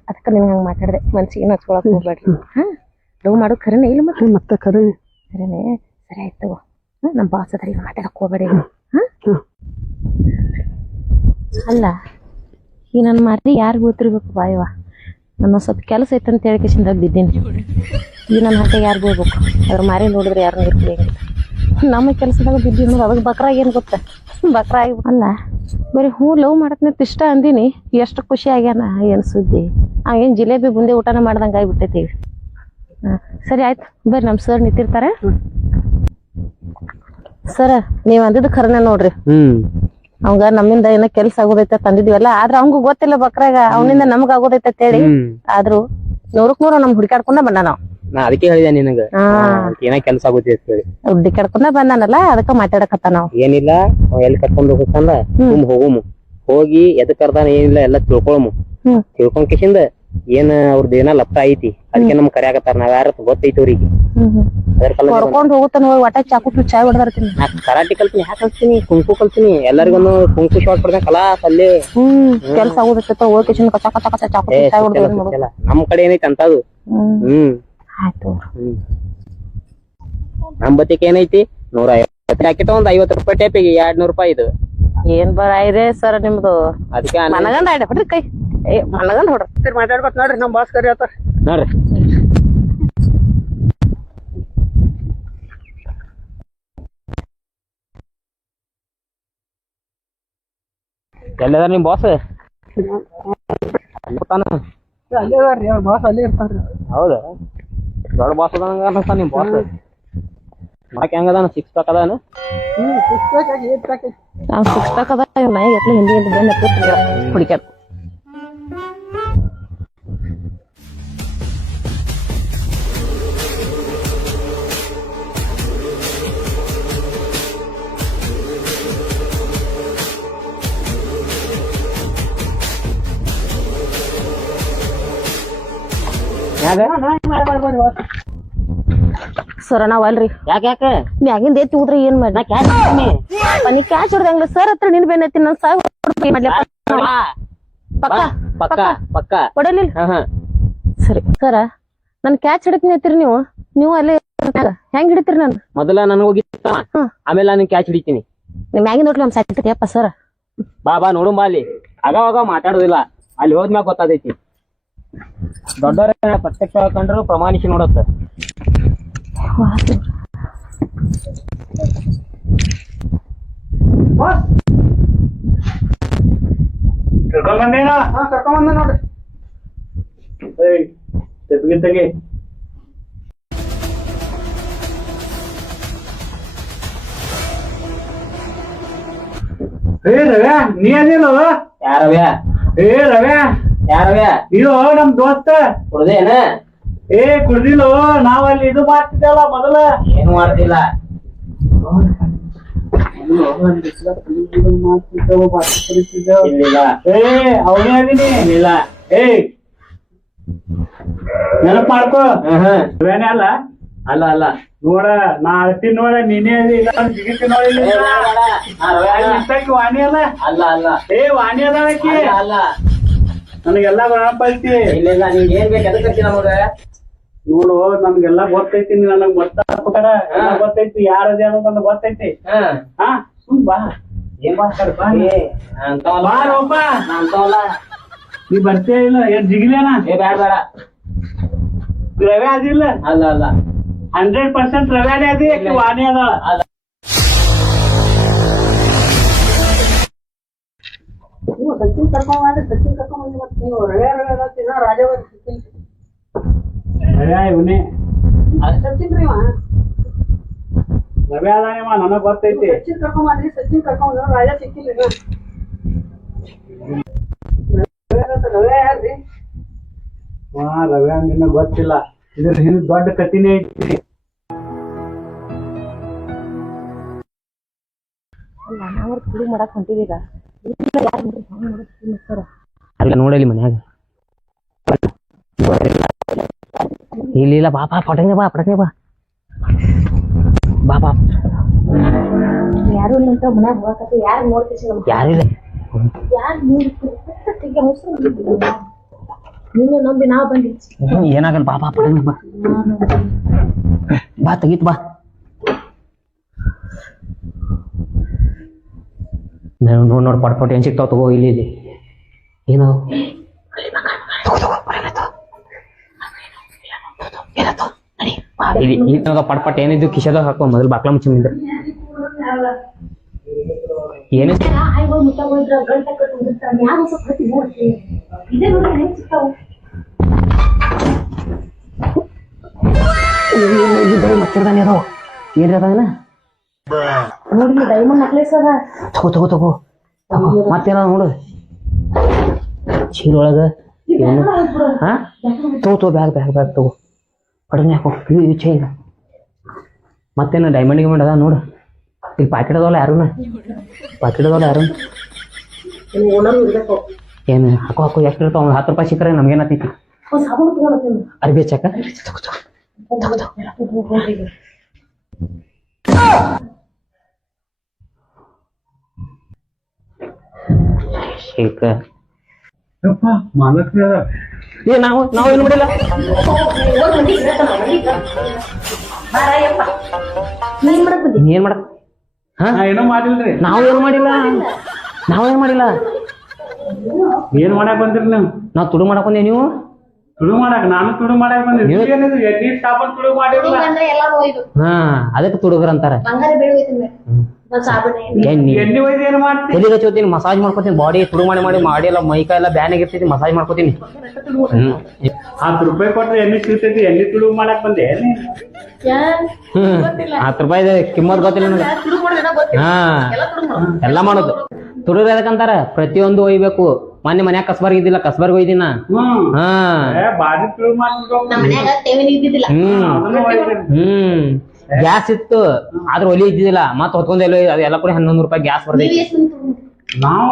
ಅದಕ್ಕ ನಿಮ್ಗೆ ಹಂಗ ಮಾತಾಡ್ದೆ. ಮನ್ಸಿಗೆ ಹಚ್ಕೊಳಕ್ ಹೋಗ್ಬೇಡ್ರಿ. ಲವ್ ಮಾಡೋದ್ ಖರೇನೆ ಇಲ್ಲ ಮತ್ತೆ? ಮತ್ತೆ ಖರೆ ಖರೇನೆ. ಸರಿ ಆಯ್ತು. ನಮ್ ಬಾಸ್ ಅದ್ರ ಈಗ ಮಾತಾಡಕ್ ಹೋಗ್ಬೇಡಿ. ಅಲ್ಲ ಈ ನನ್ ಮಾರಿ ಯಾರು ಗೊತ್ತಿರ್ಬೇಕು ಬಾಯವ. ನನ್ನ ಸ್ವಲ್ಪ ಕೆಲಸ ಐತಂತ ಹೇಳಿ ಕಿಶಿಂದ ಬಿದ್ದೀನಿ. ಈ ನನ್ನ ಹಟ್ಟೆ ಯಾರು ಹೋಗ್ಬೇಕು? ಅದ್ರ ಮಾರಿ ನೋಡಿದ್ರೆ ಯಾರನ್ನ ಇರ್ತೀವಿ. ನಮ್ಮ ಕೆಲಸದಾಗ ಬಿದ್ದೀವಿ ಅನ್ನೋದು ಅದಕ್ಕೆ ಬಕ್ರಾಗ ಏನ್ ಗೊತ್ತ? ಬಕ್ರ ಆಗಿ ಅಲ್ಲ ಬರೀ ಹ್ಞೂ ಲವ್ ಮಾಡತ್ನಂತ ಇಷ್ಟ ಅಂದಿನಿ. ಎಷ್ಟು ಖುಷಿ ಆಗ್ಯಾನ. ಏನ್ ಸುದ್ದಿ? ಏನ್ ಜಿಲೇಬಿ ಬುಂದೆ ಊಟನ ಮಾಡ್ದಂಗ ಆಗ್ಬಿಟ್ಟೈತಿ. ಸರಿ ಆಯ್ತು ಬರ್ರಿ. ನಮ್ ಸರ್ ನಿಂತಿರ್ತಾರೆ. ಸರ್ ನೀವ್ ಅಂದಿದ್ದು ಖರನೆ ನೋಡ್ರಿ. ಅವಂಗ ನಮ್ಮಿಂದ ಏನೋ ಕೆಲ್ಸ ಆಗೋದೈತೆ ತಂದಿದ್ವಲ್ಲ. ಆದ್ರ ಅವಂಗೂ ಗೊತ್ತಿಲ್ಲ ಬಕ್ರಾಗ ಅವನಿಂದ ನಮ್ಗ ಆಗೋದೈತೆ ಅಂತ ಹೇಳಿ. ಆದ್ರೂ 100ಕ್ಕೆ 100 ನಮ್ ಹುಡುಕಾಡ್ಕೊಂಡ ಬಂದ ನಾವ್. ನಾ ಅದಕ್ಕೆ ಹೇಳಿದೆ ನಿನಗ ಏನ ಕೆಲ್ಸ ಆಗುತ್ತೆ ಅಂತ ಹೇಳಿ ಹುಡ್ಡಿ ಕಡ್ಕೊಂಡ ಬಂದಾನಲ್ಲ ಅದಕ್ಕ ಮಾತಾಡಕತ್ತ ನಾವ್ ಏನಿಲ್ಲ ಅವ ಎಲ್ಲಿ ಕರ್ಕೊಂಡ್ ಹೋಗ್ಬೇಕಂದ ಹೋಗುಮು ಹೋಗಿ ಎದಕ್ ಕರ್ದಾನ ಏನಿಲ್ಲ ಎಲ್ಲಾ ತಿಳ್ಕೊಳಮು ತಿಳ್ಕೊಂಡ್ ಕಿಶಿಂದ ಏನ್ ಅವ್ರದ್ದು ಏನ ಲಪ್ಪ ಐತಿ ಅದಕ್ಕೆ ನಮ್ ಕರ್ಯಾಕತ್ತಾರ ನಾವ್ ಯಾರ ಗೊತ್ತೈತಿ ಅವ್ರಿಗೆ ಅದ್ರ ಕರ್ಕೊಂಡ್ ಹೋಗುತ್ತಾನ ಒಟ್ಟ ಚಾಕು ಚಾಯ್ ಹೊಡೆದಿರ್ತೀನಿ ನಾ ಕರಾಟೆ ಕಲ್ತೀನಿ ಹ್ಯಾಕ್ ಕಲ್ತೀನಿ ಕುಂಕು ಕಲ್ತೀನಿ ಎಲ್ಲರಿಗೂ ಕುಂಕು ಶಾಟ್ ಕೊಡ್ದ ಕಲಾಸ್ ಅಲ್ಲಿ ಕೆಲ್ಸ ಆಗುದತ್ತ ಹೋಗಿ ಕಿಶನ್ ಕಚ ಕಚ ಕಚ ಚಾಕು ಚಾಯ್ ಹೊಡೆದ ನಮ್ ಕಡೆ ಏನೈತಿ ಅಂತದು ಆಯ್ತು ನಮ್ ಬತ್ತಿಗೆ ಏನೈತಿ 150 ಹಾಕಿಟ ಒಂದ್ 50 ರೂಪಾಯಿ ಟೇಪಿಗೆ 200 ರೂಪಾಯಿ ಇದು ಏನ್ ಬರಾಯ್ರೆ ಸರ್ ನಿಮ್ದು ಅದಕ್ಕೆ ಮನಗಂಡ ಆಯ್ಡ ಹೊಡ್ರಿ ಕೈ ಮನಗಂಡ ಹೊಡ್ರಿ ಮಾತಾಡ್ಕೊತ ನೋಡ್ರಿ ನಮ್ ಬಾಸ್ ಕರಿ ಆತ ನೋಡ್ರಿ ಎಲ್ಲದ ನಿಮ್ ಬಾಸ್ ಅಲ್ಲೇ ಅದಾರ್ರಿ ಅವ್ರ ಬಾಸ್ ಅಲ್ಲೇ ಇರ್ತಾರ್ರಿ ಹೌದಾ ದೊಡ್ಡ ಬಾಸ್ ಅದಂಗ ಅನ್ಸ್ತಾನ ನಿಮ್ ಬಾಸ್ ಮಾಡಕ್ ಹೆಂಗದಾನ 6 ಪ್ಯಾಕ್ ಅದಾನ ನಾವ್ 6 ಪ್ಯಾಕ್ ಅದ ನಾಯಿ ಎತ್ಲ ಹಿಂದಿ ಬೆನ್ನ ಹುಡುಕ್ಯಾರ ಸರ್ ನಾವ್ ಅಲ್ರಿ ಯಾಕೆ ಮ್ಯಾಗಿಂದ ಎತ್ತಿ ಹೋದ್ರಿ ಏನ್ ಮಾಡಿ ನೀ ಕ್ಯಾಶ್ ಹೊಡ್ದಂಗ್ಲ ಸರ್ ಹತ್ರ ನಿನ್ ಬೆನ್ನ ಎತ್ತಿ ನನ್ ಸಾಯ್ ಪಕ್ಕ ಪಕ್ಕ ಪಕ್ಕ ಹೊಡಲಿಲ್ಲ ಸರಿ ಸರ ನನ್ ಕ್ಯಾಚ್ ಹಿಡಕ್ನಿ ಎತ್ತೀರಿ ನೀವು ಅಲ್ಲೇ ಹೆಂಗ್ ಹಿಡಿತೀರಿ ನಾನು ಮೊದಲ ನನ್ ಹೋಗಿ ಆಮೇಲೆ ನಾನು ಕ್ಯಾಚ್ ಹಿಡಿತೀನಿ ನಿಮ್ ಮ್ಯಾಗಿಂದ ನೋಡ್ಲಿ ನಮ್ ಸಾಯ್ತೈತಿಯಪ್ಪ ಸರ್ ಬಾ ನೋಡು ಬಾ ಅಲ್ಲಿ ಆಗಾವಾಗ ಮಾತಾಡುದಿಲ್ಲ ಅಲ್ಲಿ ಹೋದ್ಮ್ಯಾಗ ಗೊತ್ತಾದೈತಿ ದೊಡ್ಡವರ ಪ್ರತ್ಯಕ್ಷ ಕಂಡ್ರು ಪ್ರಮಾಣಿಸಿ ನೋಡತ್ತ ಕರ್ಕೊಂಡ್ ಬಂದೇನ ಕರ್ಕೊಂಡ್ ಬಂದ ನೋಡ್ರಿ ತೆಗಿ ಏ ರವ್ಯಾ ನೀ ಅದೇನು ಯಾರವ್ಯಾ ರವ್ಯಾ ಯಾರವ್ಯಾ ಇದು ನಮ್ ದೋಸ್ತ ಕುಡ್ದೇನ ಕುಡ್ದಿಲ್ಲ ನಾವ್ ಅಲ್ಲಿ ಇದು ಮಾಡ್ತಿದ್ದಲ್ಲ ಮೊದಲ ಏನು ಮಾಡ್ತಿಲ್ಲ ಇಲ್ಲಿಲ್ಲ ಅವನೇ ಅದೀನಿ ಇಲ್ಲ ನೆನಪ್ ಮಾಡ್ಕೋ ರವ್ಯಾನೇ ಅಲ್ಲ ಅಲ್ಲ ಅಲ್ಲ ನೋಡ ನಾ ಅಳ್ತೀನಿ ನೋಡ ನೀನೇ ಅದಿ ಇಲ್ಲ ಜಿಗಿತಿ ನೋಡಿ ವಾಣಿ ಅಲ್ಲ ಅಲ್ಲ ಅಲ್ಲ ವಾಣಿ ಅದಾಳಕಿ ಅಲ್ಲ ನನಗೆಲ್ಲ ನೆನಪ ಐತಿ ಇಲ್ಲ ನಿಂಗೆ ಏನ್ ಬೇಕು ಎದಕ್ಕೆ ನಮಗ ನೋಡು ನನ್ಗೆಲ್ಲ ಗೊತ್ತೈತಿ ನನಗ್ ಗೊತ್ತಾರ ಗೊತ್ತೈತಿ ಯಾರದೇ ಅನ್ನೋದು ನನಗ್ ಗೊತ್ತೈತಿ ಹಾ ಸುಮ್ ಬಾ ಏನ್ ಮಾಡ್ತಾರ ಬಾ ಬಾ ರೋಪ ಅಂತವಲ್ಲ ನೀ ಬರ್ತೇ ಇಲ್ಲ ಏನ್ ಜಿಗಿಲೇನ ಬೇಡ ಬೇಡ ರವೆ ಅದಿಲ್ಲ ಅಲ್ಲ ಅಲ್ಲ 100% ರವ್ಯಾನೇ ಅದಿ ವಾಣಿ ಅದ ಸಚಿನ್ ಕರ್ಕೊಂಡ್ ಬಂದಿ ಮತ್ತೆ ನೀವು ರವ್ಯಾ ರಾಜವರ್ ರವ್ಯಾ ಇವನೇ ಸಚಿನ್ ರೀ ರವ್ಯಾ ಅದಾನೇವ ನನಗ್ ಗೊತ್ತೈತಿ ಸಚಿನ್ ಕರ್ಕೊಂಡ್ ಬಂದ್ರಿ ಸಚಿನ್ ಕರ್ಕೊಂಡ್ ಬಂದ್ರ ರಾಜ ಸಿಕ್ಕಿಲ್ಲ ರವ್ಯಾ ಯಾರ್ರಿ ರವ್ಯಾ ನಿನ್ನ ಗೊತ್ತಿಲ್ಲ ಇದ್ರ ಹಿಂದ್ ದೊಡ್ಡ ಕತಿನೇ ಐತಿ ನಾವ್ ಕುಡಿ ಮಾಡಕ್ ಹೊಂಟಿದೀಗ ಅಲ್ಲ ನೋಡಲಿ ಮನ್ಯಾಗ ಇಲ್ಲ ಬಾ ಪಟಂಗ ಬಾ ಬಾ ಯಾರು ಇಲ್ಲ ಅಂತ ಮನ್ಯಾಗ ಹೋಗಕತ್ತಿ ಯಾರು ನೋಡ್ತೀವಿ ಯಾರಿಲ್ಲ ಯಾರು ನಿನ್ನ ನಂಬಿ ನಾವ್ ಬಂದಿ ಏನಾಗಲ್ಲ ಬಾ ಪಟಂಗ ಬಾ ತೆಗೀತ್ ಬಾ ನೋಡ್ ಪಟ್ ಏನ್ ಸಿಗ್ತಾವ ತಗೋ ಇಲ್ಲಿ ಏನೋ ಪಟ್ ಏನಿದ್ದು ಕಿಶದಾಗ ಹಾಕೋ ಮೊದಲು ಬಾಕ್ಲ ಮುಚ್ಚ ನಿಂದ ಏನು ಮಚ್ಚರ್ದಾನೆ ಅದಾವ ಏನ್ರಿ ಅದಾವನ ನೋಡಿ ಡೈಮಂಡ್ ನೆಕ್ಲೆಸ್ ಅದ ತಗೋ ಮತ್ತೇನ ನೋಡು ಚೀಲ ಒಳಗ ಏನು ಹಾ ತಗೋ ಬ್ಯಾಗ್ ತಗೋ ಕಡಿಮೆ ಹಾಕೋ ಇದು ಚೈನ್ ಮತ್ತೇನು ಡೈಮಂಡ್ ಗಿಮಂಡ್ ಅದ ನೋಡು ಇಲ್ಲಿ ಪಾಕೆಟ್ ಅದಾವಲ್ಲ ಯಾರೂನ ಪಾಕೆಟ್ ಅದಾವಲ್ಲ ಯಾರು ಏನು ಹಾಕೋ ಹಾಕೋ ಎಷ್ಟು ಇರ್ತಾವ ಒಂದು 10 ರೂಪಾಯಿ ಸಿಕ್ಕರೆ ನಮ್ಗೇನತ್ತೈತಿ ಅರ್ಬಿ ಹಚ್ಚಾಕ ಶೇಖ ಮಾಲಕ್ರ ಏ ನಾವು ಏನು ಮಾಡಿಲ್ಲ ಏನ್ ಮಾಡಕ್ ಹಾ ಏನೋ ಮಾಡಿಲ್ರಿ ನಾವೇನು ಮಾಡಿಲ್ಲ ಏನ್ ಮಾಡಕ್ ಬಂದ್ರಿ ನೀವು ನಾವ್ ತುಡು ಮಾಡಕ್ ಬಂದೇವ್ ನೀವು ತುಳು ಮಾಡಕ್ ನಾನು ತುಳು ಮಾಡಕ್ ಬಂದ್ರಿ ಏನಿದು ಎಣ್ಣೆ ಸಾಬೂನ್ ತುಳು ಮಾಡಿರಲ್ಲ ಹಾ ಅದಕ್ಕೆ ತುಡುಗರ್ ಅಂತಾರ ಎಣ್ಣೆ ಒಯ್ದು ಏನ್ ಮಾಡ್ತಿ ಎಲ್ಲಿಗೆ ಹಚ್ಚೋತೀನಿ ಮಸಾಜ್ ಮಾಡ್ಕೋತೀನಿ ಬಾಡಿ ತುಡು ಮಾಡಿ ಎಲ್ಲ ಮೈಕೈ ಎಲ್ಲ ಬ್ಯಾನ್ ಆಗಿರ್ತೈತಿ ಮಸಾಜ್ ಮಾಡ್ಕೋತೀನಿ 10 ರೂಪಾಯಿ ಕೊಟ್ರೆ ಎಣ್ಣೆ ಸಿಗ್ತೈತಿ ಎಣ್ಣೆ ತುಳು ಮಾಡಕ್ ಬಂದೆ $10 ಕಿಮ್ಮತ್ ಗೊತ್ತಿಲ್ಲ ನನಗೆ ಹಾ ಎಲ್ಲಾ ಮಾಡೋದು ತುಡುಗ್ರ ಎದಕ್ಕಂತಾರ ಪ್ರತಿಯೊಂದು ಒಯ್ಬೇಕು ಮೊನ್ನೆ ಮನ್ಯಾಗ ಕಸ್ಬರ್ಗ್ ಇದ್ದಿಲ್ಲ ಕಸ್ಬರ್ಗ್ ಒಯ್ದಿನ ಹಾ ಬಾರಿ ತುಳು ಮಾಡ್ತಿದ್ರು ಗ್ಯಾಸ್ ಇತ್ತು ಆದ್ರ ಒಲಿ ಇದ್ದಿದ್ದಿಲ್ಲ ಮತ್ ಹೊತ್ಕೊಂಡ್ ಅದೆಲ್ಲ ಕೂಡ 11 ರೂಪಾಯಿ ಗ್ಯಾಸ್ ಬರ್ತೈತಿ ನಾವು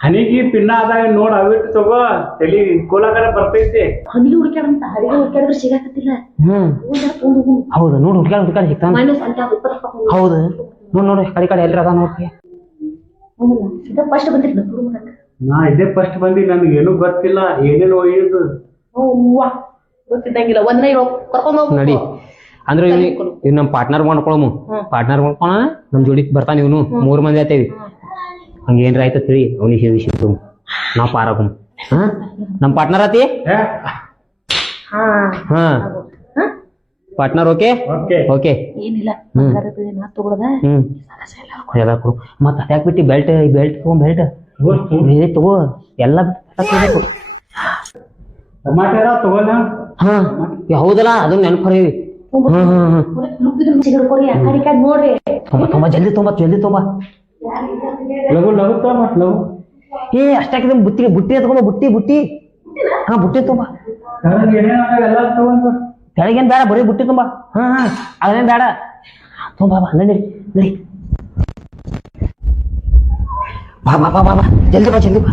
ಹನಿಗಿ ಪಿನ್ನ ಆದಾಗ ನೋಡ್ ಅವಿಟ್ಟು ತಗೋ ತಲಿ ಕೋಲಾಗಾರ ಬರ್ತೈತಿ ಹೌದು ನೋಡು ಹುಡ್ಕಾಡ್ ಸಿಗ್ತಾನ ಹೌದು ನೋಡಿ ಕಡೆ ಎಲ್ರ ಅದ ನೋಡ್ರಿ ನಾ ಇದೇ ಫಸ್ಟ್ ಬಂದಿ ನನ್ಗೆ ಏನು ಗೊತ್ತಿಲ್ಲ ಏನೇನು ಒಯ್ಯುದು ನಡಿ ಅಂದ್ರೆ ಇವ್ ನಮ್ ಪಾರ್ಟ್ನರ್ ಮಾಡ್ಕೊಳಮು ನಮ್ ಜೋಡಿ ಬರ್ತಾನ ಇವನು 3 ಮಂದಿ ಆತೇವಿ ಹಂಗೇನ್ರ ಆಯ್ತ ತಿಳಿ ಅವನಿಗೆ ವಿಷಯ ನಾವ್ ಪಾರಾಗಮ್ ಹಾ ನಮ್ ಪಾರ್ಟ್ನರ್ ಆತಿ ಹಾ ಪಾರ್ಟ್ನರ್ ಓಕೆ ಓಕೆ ಏನಿಲ್ಲ ಎಲ್ಲ ಕೊಡು ಮತ್ ಅದ್ಯಾಕ್ ಬಿಟ್ಟಿ ಬೆಲ್ಟ್ ತಗೋ ಎಲ್ಲ ತಗೋಬೇಕು ಟಮಾಟೆ ತಗೋಲ್ಲ ಹಾ ಹೌದಲ್ಲ ಅದನ್ನ ನೆನಪರಿ ಜಲ್ದಿ ತೊಂಬ ಲಘು ಲಘು ಏ ಅಷ್ಟಾಕಿದ ಬುಟ್ಟಿ ತಗೊಂಬ ಬುಟ್ಟಿ ಹಾ ಬುಟ್ಟಿ ತೊಂಬ ಎಲ್ಲ ತಗೊಂಡು ಕೆಳಗೇನ್ ಬೇಡ ಬರೀ ಬುಟ್ಟಿ ತುಂಬ ಹಾ ಅದೇನ್ ಬೇಡ ತುಂಬ ನಡಿ ಬಾ ಜಲ್ದಿ ಬಾ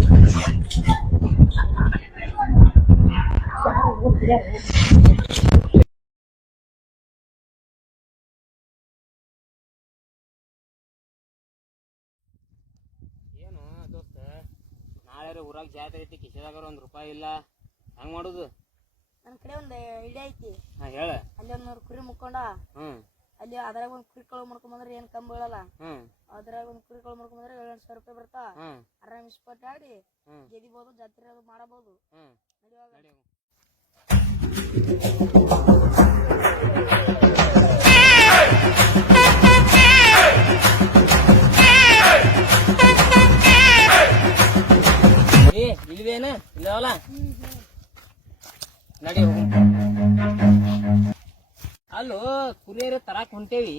ಏನು ದೋಸ್ತ ನಾಳೆ ಊರಾಗ ಜಾತ್ರೆ ಐತಿ ಕಿಶೆದಾಗ $1 ಇಲ್ಲ ಹಂಗ್ ಮಾಡುದು ನನ್ನ ಕಡೆ ಒಂದು ಐಡಿಯಾ ಐತಿ ಹಾ ಹೇಳ ಅಲ್ಲಿ ಒಂದು 100 ಕುರಿ ಮುಕ್ಕೊಂಡ ಅಲ್ಲಿ ಅದ್ರಾಗ ಒಂದು ಕುರಿ ಕಳು ಮಾಡ್ಕೊಂಬಂದ್ರೆ ಏನ್ ಕಮ್ಮಿ ಬೀಳಲ್ಲ ಅದ್ರಾಗ ಒಂದು ಕುರಿ ಕಳು ಮಾಡ್ಕೊಂಬಂದ್ರೆ 700 ರೂಪಾಯಿ ಬರ್ತಾ ಆರಾಮ್ ಇಸ್ಪಟ್ ಆಡಿ ಗೆದಿಬಹುದು ಜಾತ್ರೆ ಅದು ಮಾಡಬಹುದು ಇಲ್ವೇನ ಇಲ್ಲವಲ್ಲ ನಡಿ ಅಲ್ಲೋ ಕುರಿಯರ ತರಾಕ್ ಹೊಂಟೇವಿ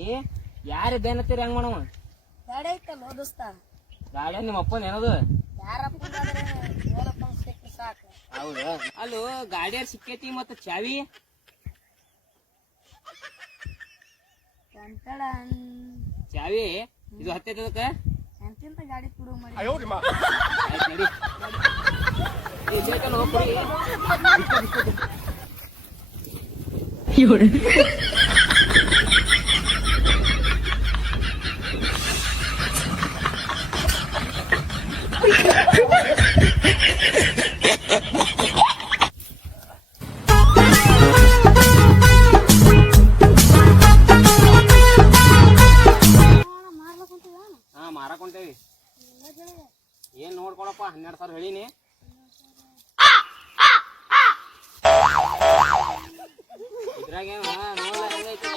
ಯಾರ ಬೇನತ್ತೀರಿ ಹೆಂಗ್ ಮಾಡವ ಗಾಡಿ ಐತಲ್ಲ ದೋಸ್ತ ಗಾಡಿ ನಿಮ್ಮ ಅಪ್ಪನ ಏನದು ಯಾರಪ್ಪ ಸಿಕ್ಕ ಸಾಕು ಹೌದು ಅಲ್ಲೋ ಗಾಡಿಯಾರ ಸಿಕ್ಕೈತಿ ಮತ್ತ ಚಾವಿ ಚಾವಿ ಇದು ಹತ್ತೈತದಕ್ಕ ಎಂತಿಂತ ಗಾಡಿ ತುಡು ಮಾಡಿ ಆಯ್ತು ನಡಿ ಬೇಕಲ್ಲ ಹೋಗ್ರಿ ಹಾ ಮಾರಾಕೊಂಟೇವಿ ಏನ್ ನೋಡ್ಕೊಳಪ್ಪ 12,000 ಹೇಳಿನಿ ಇದ್ರಾಗ ನೋಡ್ಲ ಹೆಂಗೈತಿ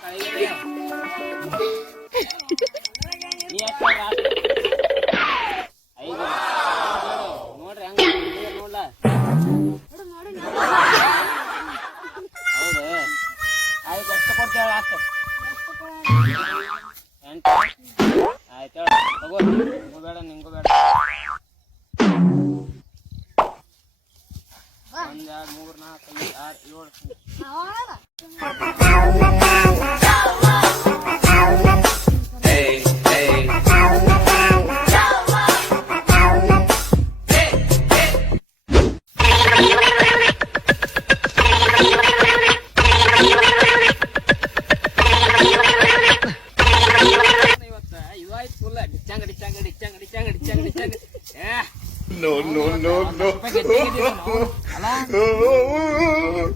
ನೋಡ್ರಿ ಹೆಂಗ ನೋಡ್ಲ ಹೌದು ಆಯ್ತು ಎಷ್ಟು ಕೊಡ್ತೇವ ಅಷ್ಟು 8 ಆಯ್ತು ತಗೋ ನಿಂಗೂ ಬೇಡ ನಿಂಗೂ ಬೇಡ 1 2 3 4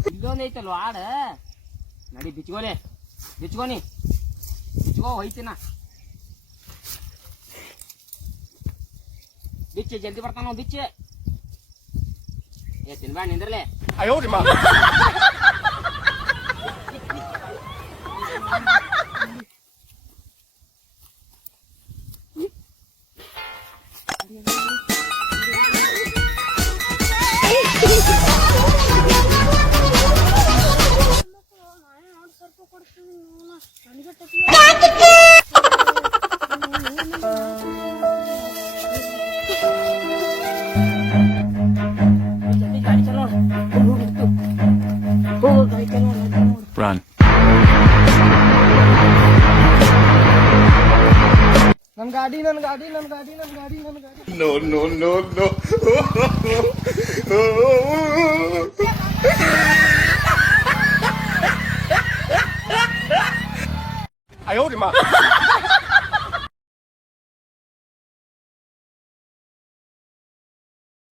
ಇಲ್ಲೊಂದ್ ಐತಲ್ವ ಆಡ ನಡಿ ಬಿಚ್ಕೋಲೆ ಬಿಚ್ಕೋನಿ ಬಿಚ್ಕೋ ಹೋಯ್ತಿನ ಬಿಚ್ಚೆ ಜಲ್ದಿ ಬರ್ತಾನ ಬಿಚ್ಚೆ ಏ ತಿನ್ಬಾ ನಿಂದ್ರಲೆ Run. ನನ್ ಗಾಡಿ ನನ್ ಗಾಡಿ ನನ್ ಗಾಡಿ ನನ್ ಗಾಡಿ ನನ್ ಗಾಡಿ No, no, no, no.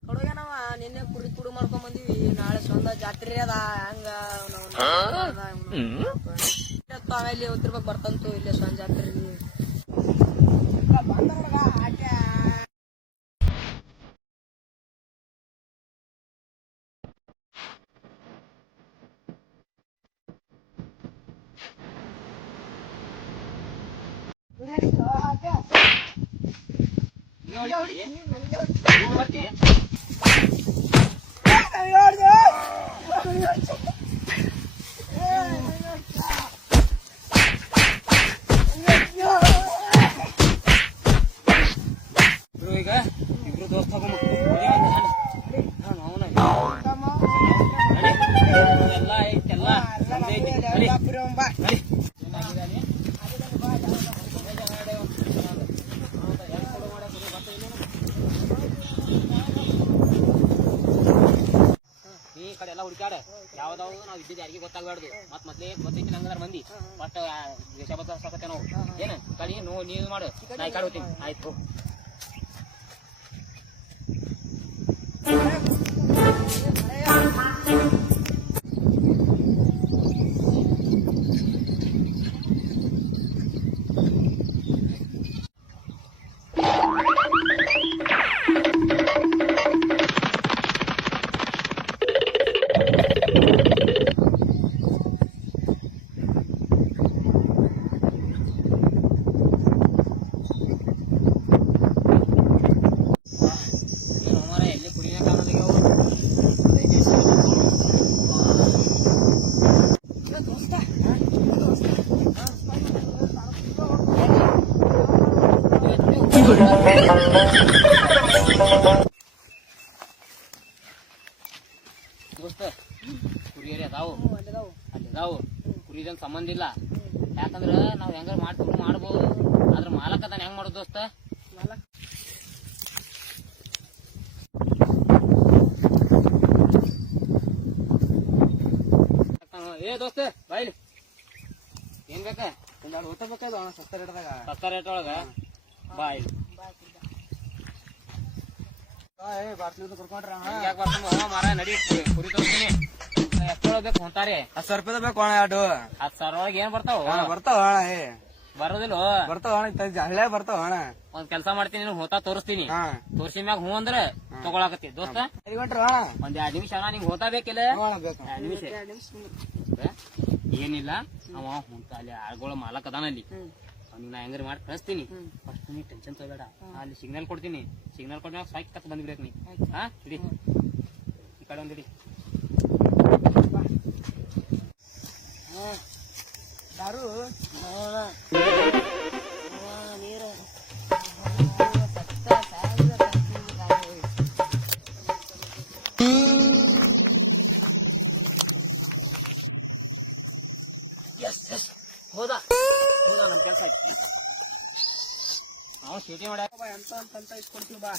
ಹುಡುಗನವ ನಿನ್ನೆ ಕುಡಿ ಕುಡು ಮಾಡ್ಕೊಂಡ್ ಬಂದಿವಿ ನಾಳೆ ಸ್ವಂತ ಜಾತ್ರೆ ಅದ ಹಂಗ ಆಮೇಲೆ ಉತ್ತಿರ್ಬೇಕು ಬರ್ತಂತು ಇಲ್ಲೇ ಸ್ವಂತ ಜಾತ್ರೆ ಈಗ ಇಬ್ರು ದೋಸ್ತ ಎಲ್ಲ ಐತೆಲ್ಲ ಈ ಕಡೆ ಎಲ್ಲ ಹುಡುಕ್ಯಾಡ ಯಾವ್ದಾವ್ ನಾವ್ ಇದ್ದಿದ್ ಯಾರಿಗೆ ಗೊತ್ತಾಗ್ಬಾರ್ದು ಮತ್ ಮೊದ್ಲೇ ಗೊತ್ತೈತಿ ನಂಗದಾರ ಮಂದಿ ಬಟ್ ದೇಶ ಬದ್ದ ಸಾಕತ್ತೆ ನಾವು ಏನ ಕಳಿ ನೀವು ಮಾಡು ನಾ ಈ ಕಡೆ ಹೋಗ್ತೀನಿ ಆಯ್ತು ದೋಸ್ತ ಕುರಿಯರಿ ಅದಾವು ಅಲ್ಲಿದಾವು ಕುರಿದನ್ ಸಂಬಂಧ ಇಲ್ಲ ಯಾಕಂದ್ರ ನಾವ್ ಹೆಂಗಾರ ಮಾಡ್ಬೋದು ಆದ್ರ ಮಾಲಕ್ ಅದನ್ನ ಹೆಂಗ್ ಮಾಡೋದು ದೋಸ್ತ ಏ ದೋಸ್ತ ಬಾಯ್ಲಿ ಏನ್ ಬೇಕ ಒಂದೆರಡು ಊಟ ಬೇಕಾದ ಸತ್ತ ರೇಟ್ ಒಳಗ ಬಾಯ್ ಮಾರ ನಡಿ ಕುರಿ ತೋರ್ತೀನಿ ಎಷ್ಟೊಳಬೇಕು ಹೊಂತಾರೆ 10,000 ರೂಪಾಯಿ ಬೇಕು ಅಣ್ಣ ಎರಡು 10,000 ಒಳಗೆ ಏನ್ ಬರ್ತಾವ ಬರ್ತಾವ ಅಣ್ಣ ಬರೋದಿಲ್ಲ ಬರ್ತಾವ ಅಣ್ಣ ಹಳ್ಳೆ ಬರ್ತಾವ ಅಣ್ಣ ಒಂದ್ ಕೆಲ್ಸ ಮಾಡ್ತೀನಿ ಹೋತಾ ತೋರಿಸ್ತೀನಿ ತೋರ್ಸಿ ಮ್ಯಾಗ ಹೂ ಅಂದ್ರ ತಗೊಳಕತ್ತಿ ದೋಸ್ತ ಒಂದ್ 2 ನಿಮಿಷ ಅಣ್ಣ ನಿಂಗ್ ಹೋತಾ ಬೇಕಿಲ್ಲ 2 ನಿಮಿಷ ಏನಿಲ್ಲ ಅವ ಹೊಂತ ಅಲ್ಲಿ ಆಳ್ಗಳ ಮಾಲಕ್ ಅದಾನ ಅಲ್ಲಿ ಅವ್ನಿಗೆ ನಾ ಹೆಂಗಾರ ಮಾಡಿ ಕಳಿಸ್ತೀನಿ ಫಸ್ಟ್ ನೀ ಟೆನ್ಷನ್ ತಗೋಬೇಡ ಅಲ್ಲಿ ಸಿಗ್ನಲ್ ಕೊಡ್ತೀನಿ ಸಿಗ್ನಲ್ ಕೊಟ್ಟಾಗ ಸಾಕಿ ತಕ್ಕ ಬಂದ್ಬಿಡ್ಬೇಕು ನೀ ಹಾ ಇಡಿ ಈ ಕಡೆ ಒಂದಿಡಿ ದಾರು ನೀರು ನಮ್ ಕೆಲ್ಸ ಐತಿ ನಾವು ಚೀಟಿ ಮಾಡ್ಯಾಕ ಬಾ ಎಂತ ಅಂತ ಇಸ್ಕೊಡ್ತೀವಿ ಬಾ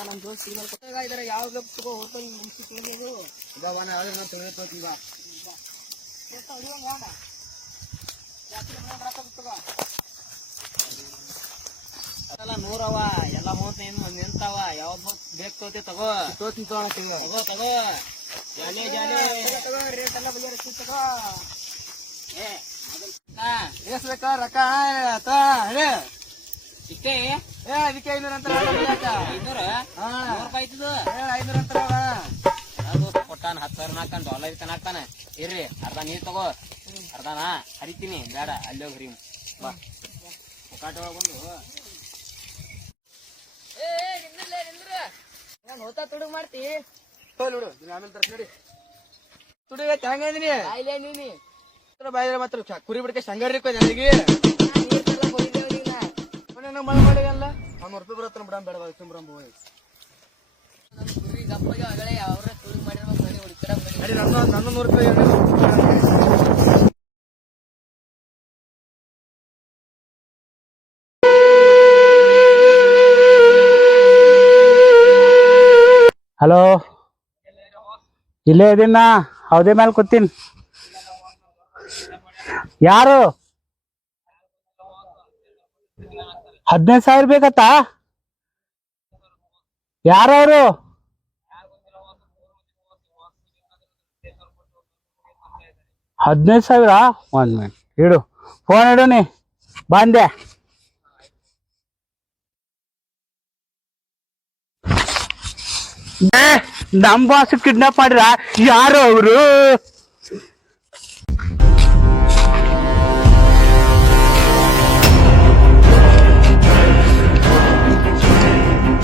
ನಮ್ ದೋಸ್ತ್ ಇದ್ರ ಯಾವ ತಗೋ ಹೋಟೆಲ್ ಮುಗಿಸಿ ತಿಳಿದು ಈಗ ಬಾ ನಾ ಯಾವ್ದು ನಾನು ತಿಳಿತೋತೀವಿ ಬಾ ಅದೆಲ್ಲ 100 ಅವ ಎಲ್ಲ 30 ನಿಂತಾವ ಯಾವ್ದು ಬೇಕು ತಗೋತಿ ತಗೋ ತೋತಿನ್ ತಗೋ ತಗೋ ಜಾಲಿ ಜಾಲಿ ರೇಟ್ ಎಲ್ಲ ಬಗೆಹರಿಸಿ ತಗೋ ಏ ಎಷ್ಟ್ ಬೇಕಾ ರೊಕ್ಕ ಹೇಳಿ ಇಷ್ಟೇ ಏ ಅದಕ್ಕೆ 500 ಅಂತ 500 ರೂಪಾಯಿ ಇದ್ದು 500 ಅಂತ ಅದು ಕೊಟ್ಟಾನ 10,000 ನಾಲ್ಕಾನ $1 ಹಾಕ್ತಾನೆ ಇರ್ರಿ ಅರ್ಧ ನೀರ್ ತಗೋ ಅರ್ಧ ನಾ ಹರಿತೀನಿ ಬೇಡ ಅಲ್ಲಿ ಹೋಗಿ ಹರಿಮ್ ಬಾ ಮುಖಾಟ ಬಂದು ನಾನು ಹೋತಾ ತುಡುಗ್ ಮಾಡ್ತಿ ನೋಡು ಆಮೇಲೆ ತರ್ಕ ನೋಡಿ ತುಡುಗ ಹೆಂಗಂದಿನಿ ಆಯ್ಲೆ ನೀನಿ ಬಾಯಿದ್ರೆ ಮಾತ್ರ ಕುರಿ ಬಿಡಕ್ಕೆ ಸಂಗರಿ ನನಗೆ ಮಳೆ ಮಾಡಿದಲ್ಲ 100 ರೂಪಾಯಿ ಬರತ್ತ ಬಿಡ ಬೇಡ ತುಂಬ್ರಂಬ ಕುರಿ ಗಪ್ಪಗೆ ಆಗಲೇ ಅವ್ರ ತುಡುಗ್ ಮಾಡಿರ್ಬೇಕು ಹೊಡಿತಾರ ನನ್ನ 100 ರೂಪಾಯಿ ಹಲೋ ಇಲ್ಲೇ ಇದೀನ ಹೌದೇ ಮೇಲೆ ಕೂತೀನಿ ಯಾರು 15,000 ಬೇಕತ್ತಾ ಯಾರವರು 15,000 1 ಮಿನಿಟ್ ಇಡು ಫೋನ್ ಇಡು ನೀ ಬಂದೆ ನಮ್ ಬಾಸ್ ಕಿಡ್ನಾಪ್ ಮಾಡ್ರ ಯಾರು ಅವರು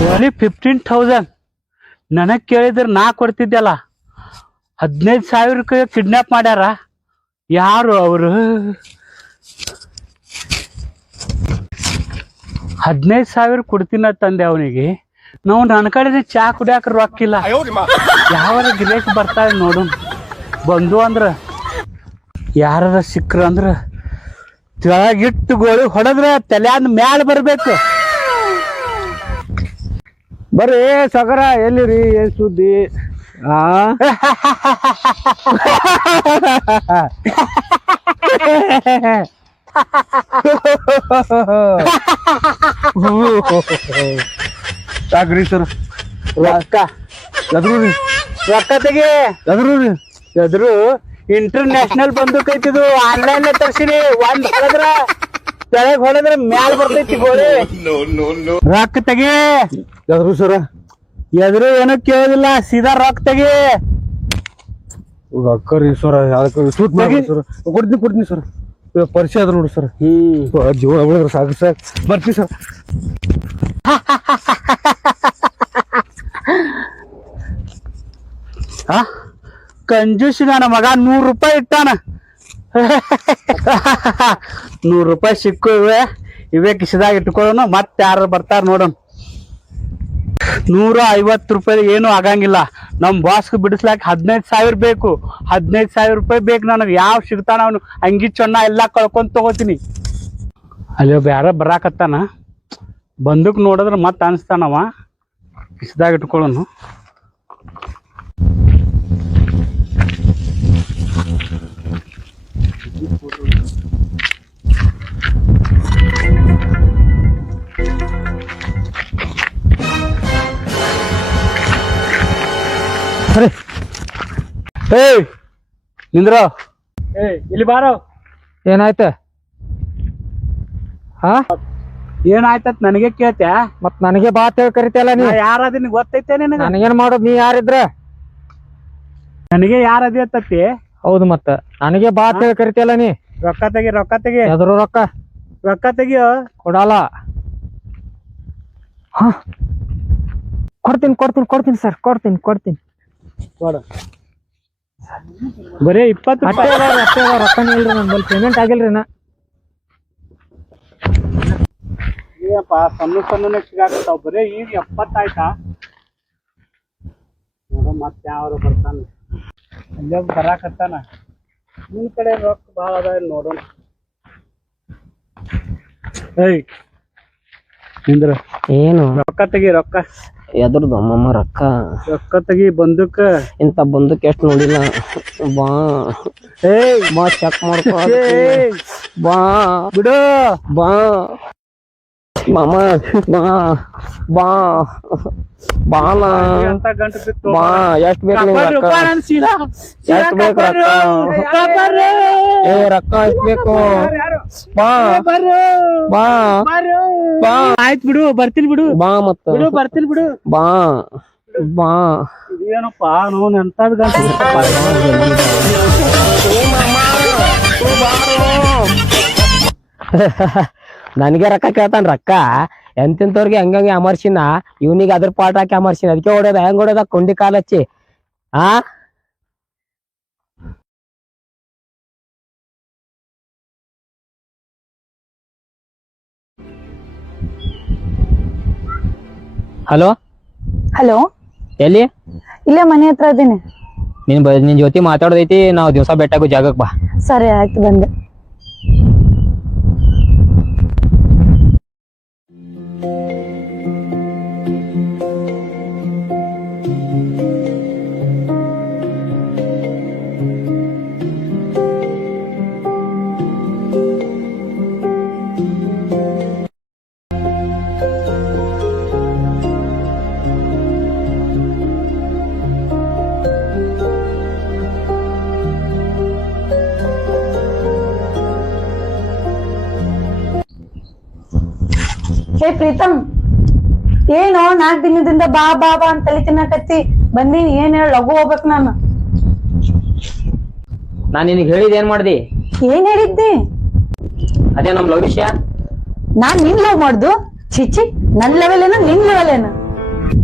ಓನ್ಲಿ 15,000 ನನಗ್ ಕೇಳಿದ್ರೆ ನಾ ಕೊಡ್ತಿದ್ದಲ್ಲ 15,000 ಕಿಡ್ನಾಪ್ ಮಾಡ್ಯಾರ ಯಾರು ಅವರು 15,000 ಕೊಡ್ತೀನ ತಂದೆ ಅವನಿಗೆ ನಾವು ನನ್ನ ಕಡೆ ಚಾ ಕುಡಿಯಾಕ ರೊಕ್ಕಿಲ್ಲ ಯಾವಾರ ಗಿರೇಕ್ ಬರ್ತಾವೆ ನೋಡು ಬಂದು ಅಂದ್ರ ಯಾರ ಸಿಕ್ಕ್ರ ಅಂದ್ರ ತೆಳಗಿಟ್ಟು ಗೋಳಿ ಹೊಡೆದ್ರ ತಲೆಯಾದ ಮ್ಯಾಲ ಬರ್ಬೇಕು ಬರ್ರಿ ಸಗರ ಎಲ್ಲಿರಿ ಏನ್ ಸುದ್ದಿ ಸಾಕ್ರಿ ಸರ್ ರೊಕ್ಕ ಎದ್ರಿ ರೊಕ್ಕ ತೆಗಿ ಎದ್ರು ಇಂಟರ್ನ್ಯಾಷನಲ್ ಬಂದೂಕ್ ಐತಿದು ಆನ್ಲೈನ್ ತರ್ಸಿನಿ ಒಂದ್ ಹೊಡೆದ್ರ ಮ್ಯಾಲ ಬರ್ತೈತಿ ಗೋಳಿ ರೊಕ್ಕ ತೆಗಿ ಎದ್ರು ಸರ ಎದ್ರು ಏನೋ ಕೇಳೋದಿಲ್ಲ ಸೀದಾ ರೊಕ್ಕ ತೆಗಿ ರೊಕ್ಕ ರೀ ಸರ ಸೂಟ್ ಮಾಡಿ ಸರ್ ಕೊಡ್ತೀನಿ ಸರ್ ಪರಿಚಯ ಅದ್ರ ನೋಡಿ ಸರ್ ಜೀವನ ಉಳಿದ್ರೆ ಸಾಕು ಸರ್ ಬರ್ತೀನಿ ಸರ್ ಕಂಜೂಸಿ ನನ್ನ ಮಗ 100 ರೂಪಾಯಿ ಇಟ್ಟಾನ 100 ರೂಪಾಯಿ ಸಿಕ್ಕು ಇವೇ ಕಿಸದಾಗ ಇಟ್ಕೊಳ್ಳೋಣ ಮತ್ತೆ ಯಾರು ಬರ್ತಾರ ನೋಡೋಣ 150 ರೂಪಾಯಿ ಏನು ಆಗಂಗಿಲ್ಲ ನಮ್ ಬಾಸ್ಗೆ ಬಿಡಿಸ್ಲಾಕ 15,000 ಬೇಕು 15,000 ರೂಪಾಯಿ ಬೇಕು ನನಗೆ ಯಾವ ಸಿಗ್ತಾನ ಅವನು ಅಂಗಿ ಚೊನ್ನ ಎಲ್ಲ ಕಳ್ಕೊಂಡ್ ತಗೋತೀನಿ ಅಲ್ಲಿ ಒಬ್ಬ ಯಾರ ಬರಾಕತ್ತಾನ ಬಂದೂಕ್ ನೋಡಿದ್ರೆ ಮತ್ತೆ ಅನಿಸ್ತಾನವ ಕಿಸದಾಗ ಇಟ್ಕೊಳ್ಳೋನು ಏಯ್ ನಿಂದ್ರೋ ಇಲ್ಲಿ ಬಾರೋ ಏನಾಯ್ತ ಹಾ ಏನಾಯ್ತತ್ ನನಗೆ ಕೇಳ್ತ್ಯಾ ಮತ್ ನನಗೆ ಬಾ ಅಂತ ಕರಿತಲ್ಲ ನೀ ಯಾರದಿ ಗೊತ್ತೈತೆ ನಿನಗ ನನಗೇನ್ ಮಾಡೋದ್ ನೀ ಯಾರಿದ್ರ ನನಗೆ ಯಾರದಿ ಅತ್ತತಿ ಹೌದು ಮತ್ತ ನನಗೆ ಬಾ ಅಂತ ಕರಿತಲ್ಲ ನೀ ರೊಕ್ಕ ತೆಗಿ ಎದ್ರು ರೊಕ್ಕ ತೆಗಿಯೋ ಕೊಡಲ್ಲ ಹ ಕೊಡ್ತೀನಿ ಸರ್ ಕೊಡ್ತೀನಿ ಕೊಡು ಬರೀ 20 ರೂಪಾಯಿ ರೊಕ್ಕನೇ ಇಲ್ರಿ ನನ್ ಪೇಮೆಂಟ್ ಆಗಿಲ್ರಿ ನಾ ಏನಪ್ಪ ಸಣ್ಣ ಸಿಗಾಕತ್ತಾವ ಬರೀ ಈಗ 70 ಆಯ್ತಾ ನೋಡು ಮತ್ತೆ ಯಾರು ಬರ್ತಾನ ಅಲ್ಲೇ ಬರಾಕತ್ತಾನ ನಿನ್ ಕಡೆ ರೊಕ್ಕ ಭಾಳ ಅದ ನೋಡೋಣ ಏಯ್ ನಿಂದ್ರ ಏನು ರೊಕ್ಕ ತೆಗಿ ರೊಕ್ಕ ಎದ್ರದ್ದು ಅಮ್ಮಮ್ಮ ರೊಕ್ಕ ರೊಕ್ಕ ತೆಗಿ ಬಂದಕ್ಕ ಇಂತ ಬಂದಕ್ಕೆ ಎಷ್ಟು ನೋಡಿಲ್ಲ ಬಾ ಏಯ್ ಬಾ ಚೆಕ್ ಮಾಡ್ಕೊ ಏಯ್ ಬಾ ಬಿಡು ಬಾ ಮಾಮ ಬಾ ಬಾ ಬಾಲ ಅಂತ ಗಂಟು ಬಿತ್ತು ಬಾ ಎಷ್ಟ್ ಬೇಕು ನಿಂಗೆ ರೊಕ್ಕ ಎಷ್ಟ್ ಬೇಕು ರೊಕ್ಕ ಏ ರೊಕ್ಕ ಎಷ್ಟ್ ಬೇಕು ಬಾ ಬಾ ಬಾ ಆಯ್ತು ಬಿಡು ಬರ್ತೀನಿ ಬಿಡು ಬಾ ಮತ್ತ ಬಿಡು ಬರ್ತೀನಿ ಬಿಡು ಬಾ ಬಾ ಏನಪ್ಪ ನೋನ್ ಎಂತದ್ ಗಂಟು ಬಿತ್ತಪ್ಪ. ನನಗೆ ರೊಕ್ಕ ಕೇಳ್ತಾನ ರೊಕ್ಕ ಎಂತೆಂತವ್ರಿಗೆ ಹಂಗಂಗೆ ಅಮರ್ಸಿನ ಇವನಿಗೆ ಅದ್ರ ಪಾಠ ಹಾಕಿ ಅಮರ್ಸಿನ ಅದಕ್ಕೆ ಹೊಡೆದ ಹೆಂಗ್ ಹೊಡೆದ ಕೊಂಡಿ ಕಾಲ ಹಚ್ಚಿ ಆ ಹಲೋ ಹಲೋ, ಎಲ್ಲಿ ಇಲ್ಲೇ ಮನೆ ಹತ್ರ ಇದೀನಿ. ನಿನ್ ಜೊತೆ ಮಾತಾಡೋದೈತಿ ನಾವ್ ದಿವಸ ಬೆಟ್ಟಾಗೋ ಜಾಗಕ್ ಬಾ ಸರಿ ಆಯ್ತು, ಬಂದೆ. ಹೇ ಪ್ರೀತಮ್, ಏನು 4 ದಿನದಿಂದ ಬಾ ಬಾ ಬಾ ಅಂತ ತಲೆ ತಿನ್ನಕತ್ತಿ ಬಂದೀನಿ. ಏನ್ ಹೇಳ, ಲಘು ಹೋಗ್ಬೇಕ್ ನಾನು. ನಾನ್ ನಿನಗ್ ಹೇಳಿದ್ ಏನ್ ಮಾಡ್ದಿ? ಏನ್ ಹೇಳಿದ್ದಿ? ಅದೇ ನಮ್ ಲವ್ ವಿಷಯ. ನಾನ್ ನಿನ್ ಲವ್ ಮಾಡ್ದು? ಚಿಚ್ಚಿ, ನನ್ ಲೆವೆಲ್ ಏನ ನಿನ್ ಲೆವೆಲ್ ಏನ?